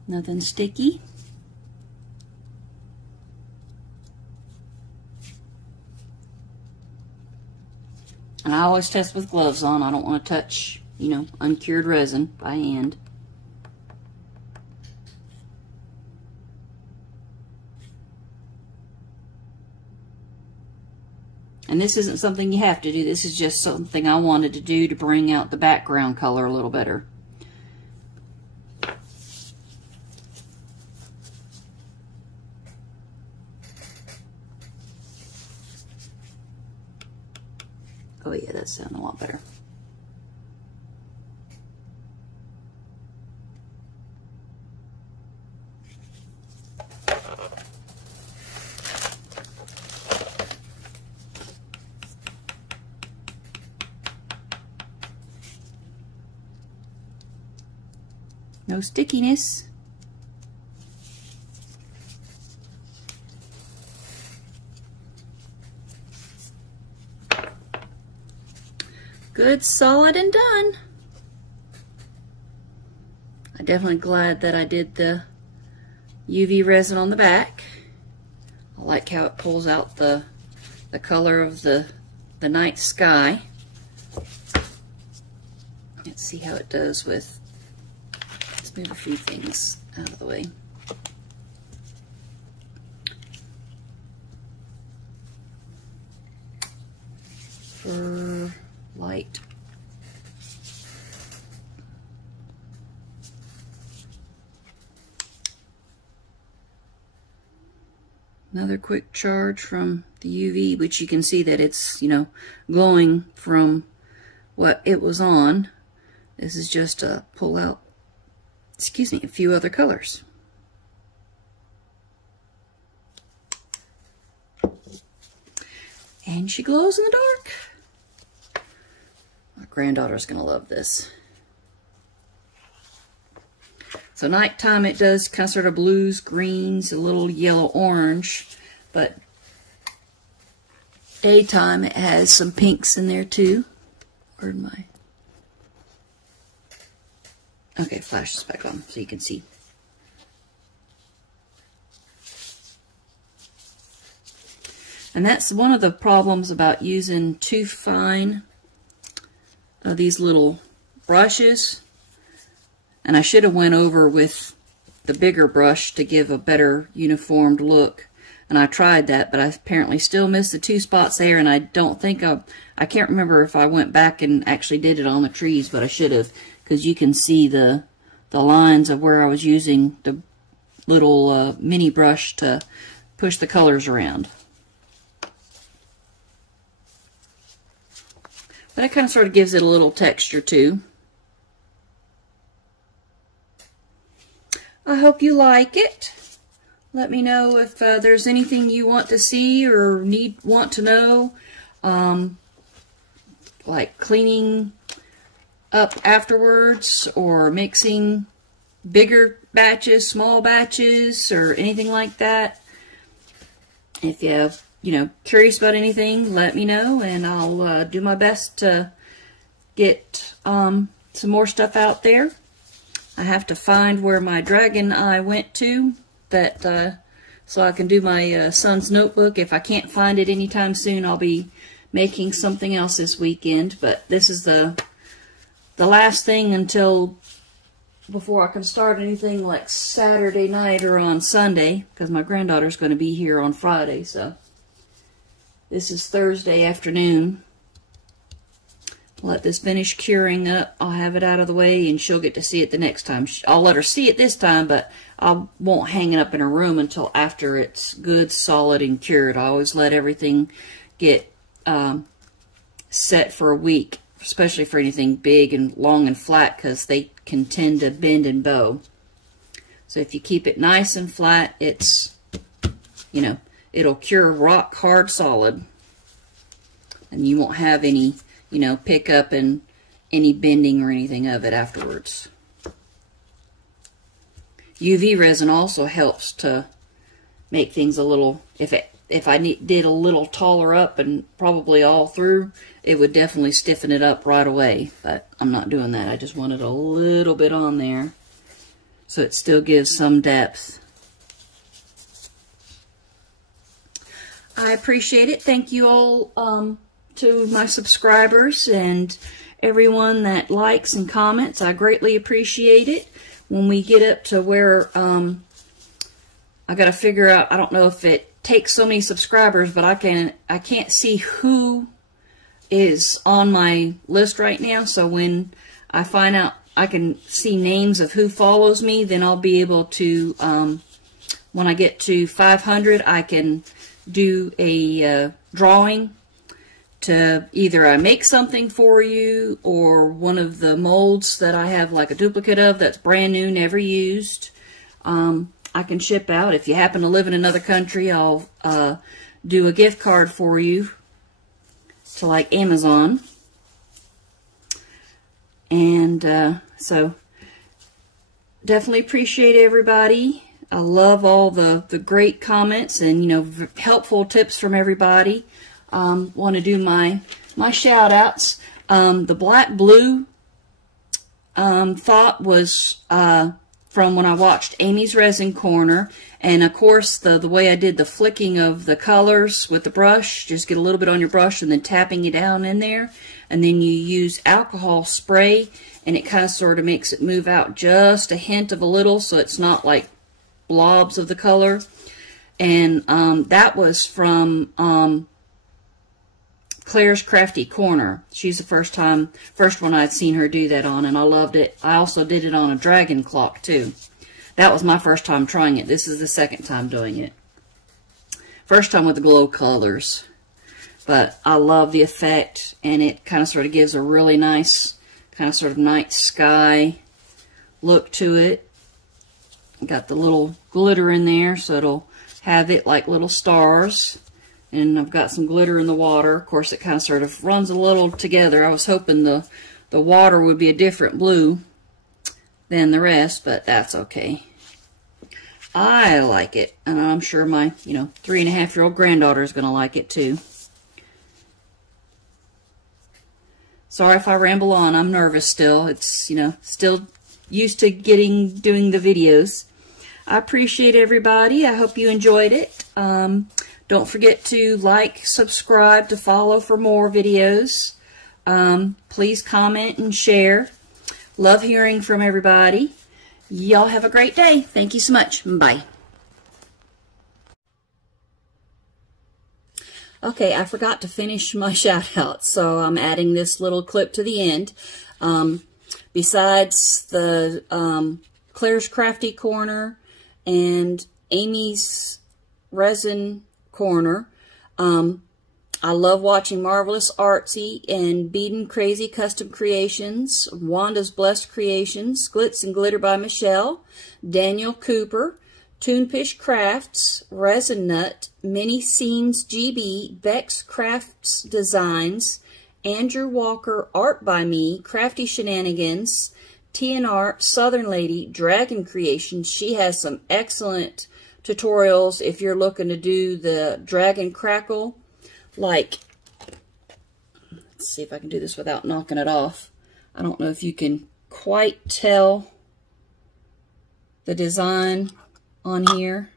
Nothing sticky. And I always test with gloves on. I don't want to touch, you know, uncured resin by hand. And this isn't something you have to do. This is just something I wanted to do to bring out the background color a little better. Oh yeah, that sounds a lot better. No stickiness. Good, solid, and done. I'm definitely glad that I did the UV resin on the back. I like how it pulls out the color of the night sky. Let's see how it does with, let's move a few things out of the way. For light. Another quick charge from the UV, which you can see that it's, you know, glowing from what it was on. This is just to pull out, excuse me, a few other colors. And she glows in the dark. My granddaughter's gonna love this. So nighttime it does kind of sort of blues, greens, a little yellow orange, but daytime it has some pinks in there too. Where'd my, okay, flash this back on so you can see. And that's one of the problems about using too fine these little brushes, and I should have went over with the bigger brush to give a better uniformed look, and I tried that, but I apparently still missed the two spots there, and I don't think I can't remember if I went back and actually did it on the trees, but I should have, because you can see the lines of where I was using the little mini brush to push the colors around. But it kind of sort of gives it a little texture too. I hope you like it. Let me know if there's anything you want to see or want to know. Like cleaning up afterwards or mixing bigger batches, small batches, or anything like that. If you have curious about anything, let me know, and I'll do my best to get some more stuff out there. I have to find where my dragon eye went to, so I can do my son's notebook. If I can't find it anytime soon, I'll be making something else this weekend. But this is the last thing until before I can start anything like Saturday night or on Sunday, because my granddaughter's going to be here on Friday, so. This is Thursday afternoon. I'll let this finish curing up. I'll have it out of the way and she'll get to see it the next time. I'll let her see it this time, but I won't hang it up in her room until after it's good, solid, and cured. I always let everything get set for a week, especially for anything big and long and flat, because they can tend to bend and bow. So if you keep it nice and flat, it's you know, it'll cure rock hard solid. And you won't have any, you know, pickup and any bending or anything of it afterwards. UV resin also helps to make things a little, if I did a little taller up and probably all through, it would definitely stiffen it up right away. But I'm not doing that. I just wanted a little bit on there so it still gives some depth. I appreciate it. Thank you all to my subscribers and everyone that likes and comments. I greatly appreciate it. When we get up to where I got to figure out, I don't know if it takes so many subscribers, but I can't see who is on my list right now. So when I find out, I can see names of who follows me, then I'll be able to, when I get to 500, I can do a drawing to either I make something for you or one of the molds that I have like a duplicate of that's brand new, never used, I can ship out. If you happen to live in another country, I'll do a gift card for you to like Amazon. And so definitely appreciate everybody. I love all the great comments and, you know, helpful tips from everybody. Want to do my shout outs. The black blue thought was from when I watched Amy's Resin Corner, and of course the way I did the flicking of the colors with the brush, just get a little bit on your brush and then tapping it down in there, and then you use alcohol spray and it kind of sort of makes it move out just a hint of a little so it's not like blobs of the color. And that was from Claire's Crafty Corner. She's the first one I'd seen her do that on, and I loved it. I also did it on a dragon clock too. That was my first time trying it. This is the second time doing it. First time with the glow colors. But I love the effect, and it kind of sort of gives a really nice, kind of sort of night sky look to it. Got the little glitter in there, so it'll have it like little stars. And I've got some glitter in the water. Of course, it kind of sort of runs a little together. I was hoping the water would be a different blue than the rest, but that's okay. I like it, and I'm sure my, 3.5-year-old granddaughter is going to like it too. Sorry if I ramble on. I'm nervous still. It's, still used to doing the videos. I appreciate everybody. I hope you enjoyed it. Don't forget to like, subscribe, to follow for more videos. Please comment and share. Love hearing from everybody. Y'all have a great day. Thank you so much. Bye. Okay, I forgot to finish my shout out, so I'm adding this little clip to the end. Besides the Claire's Crafty Corner and Amy's Resin Corner, I love watching Marvelous Artsy and Beadin' Crazy Custom Creations, Wanda's Blessed Creations, Glitz and Glitter by Michelle, Daniel Cooper, Toonfish Crafts, Resin Nut, Mini Seams GB, Beck's Crafts Designs, Andrew Walker, Art by Me, Crafty Shenanigans, TNR, Southern Lady, Dragon Creations. She has some excellent tutorials if you're looking to do the dragon crackle. Like, let's see if I can do this without knocking it off. I don't know if you can quite tell the design on here.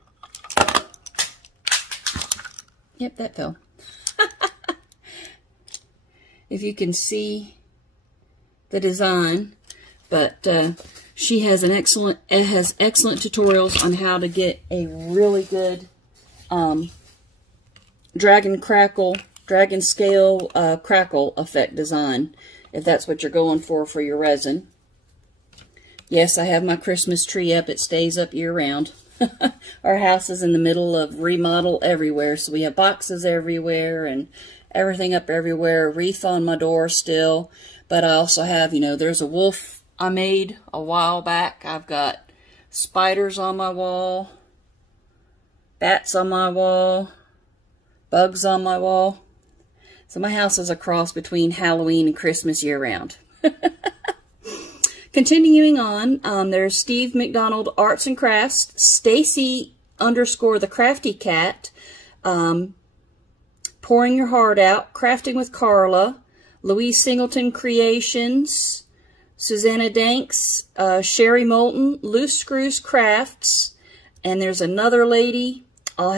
Yep, that fell. If you can see the design, but she has excellent tutorials on how to get a really good dragon scale crackle effect design, if that's what you're going for your resin. Yes, I have my Christmas tree up. It stays up year round. Our house is in the middle of remodel everywhere, so we have boxes everywhere and everything up everywhere. A wreath on my door still, but I also have, there's a wolf I made a while back. I've got spiders on my wall. bats on my wall, bugs on my wall. So my house is a cross between Halloween and Christmas year-round. Continuing on, there's Steve McDonald Arts and Crafts, Stacy _ the Crafty Cat, Pouring Your Heart Out, Crafting with Carla, Louise Singleton Creations, Susanna Danks, Sherry Moulton, Loose Screws Crafts, and there's another lady. I'll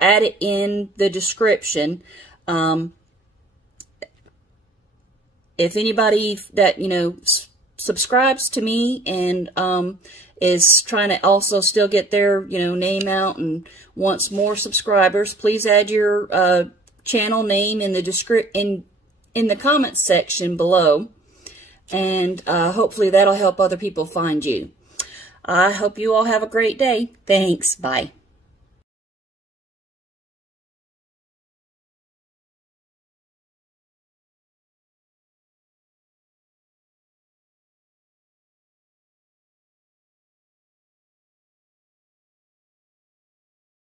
add it in the description. If anybody that, you know, subscribes to me and is trying to also still get their, you know, name out and wants more subscribers, please add your channel name in the in the comments section below, and hopefully that'll help other people find you. I hope you all have a great day. Thanks. Bye.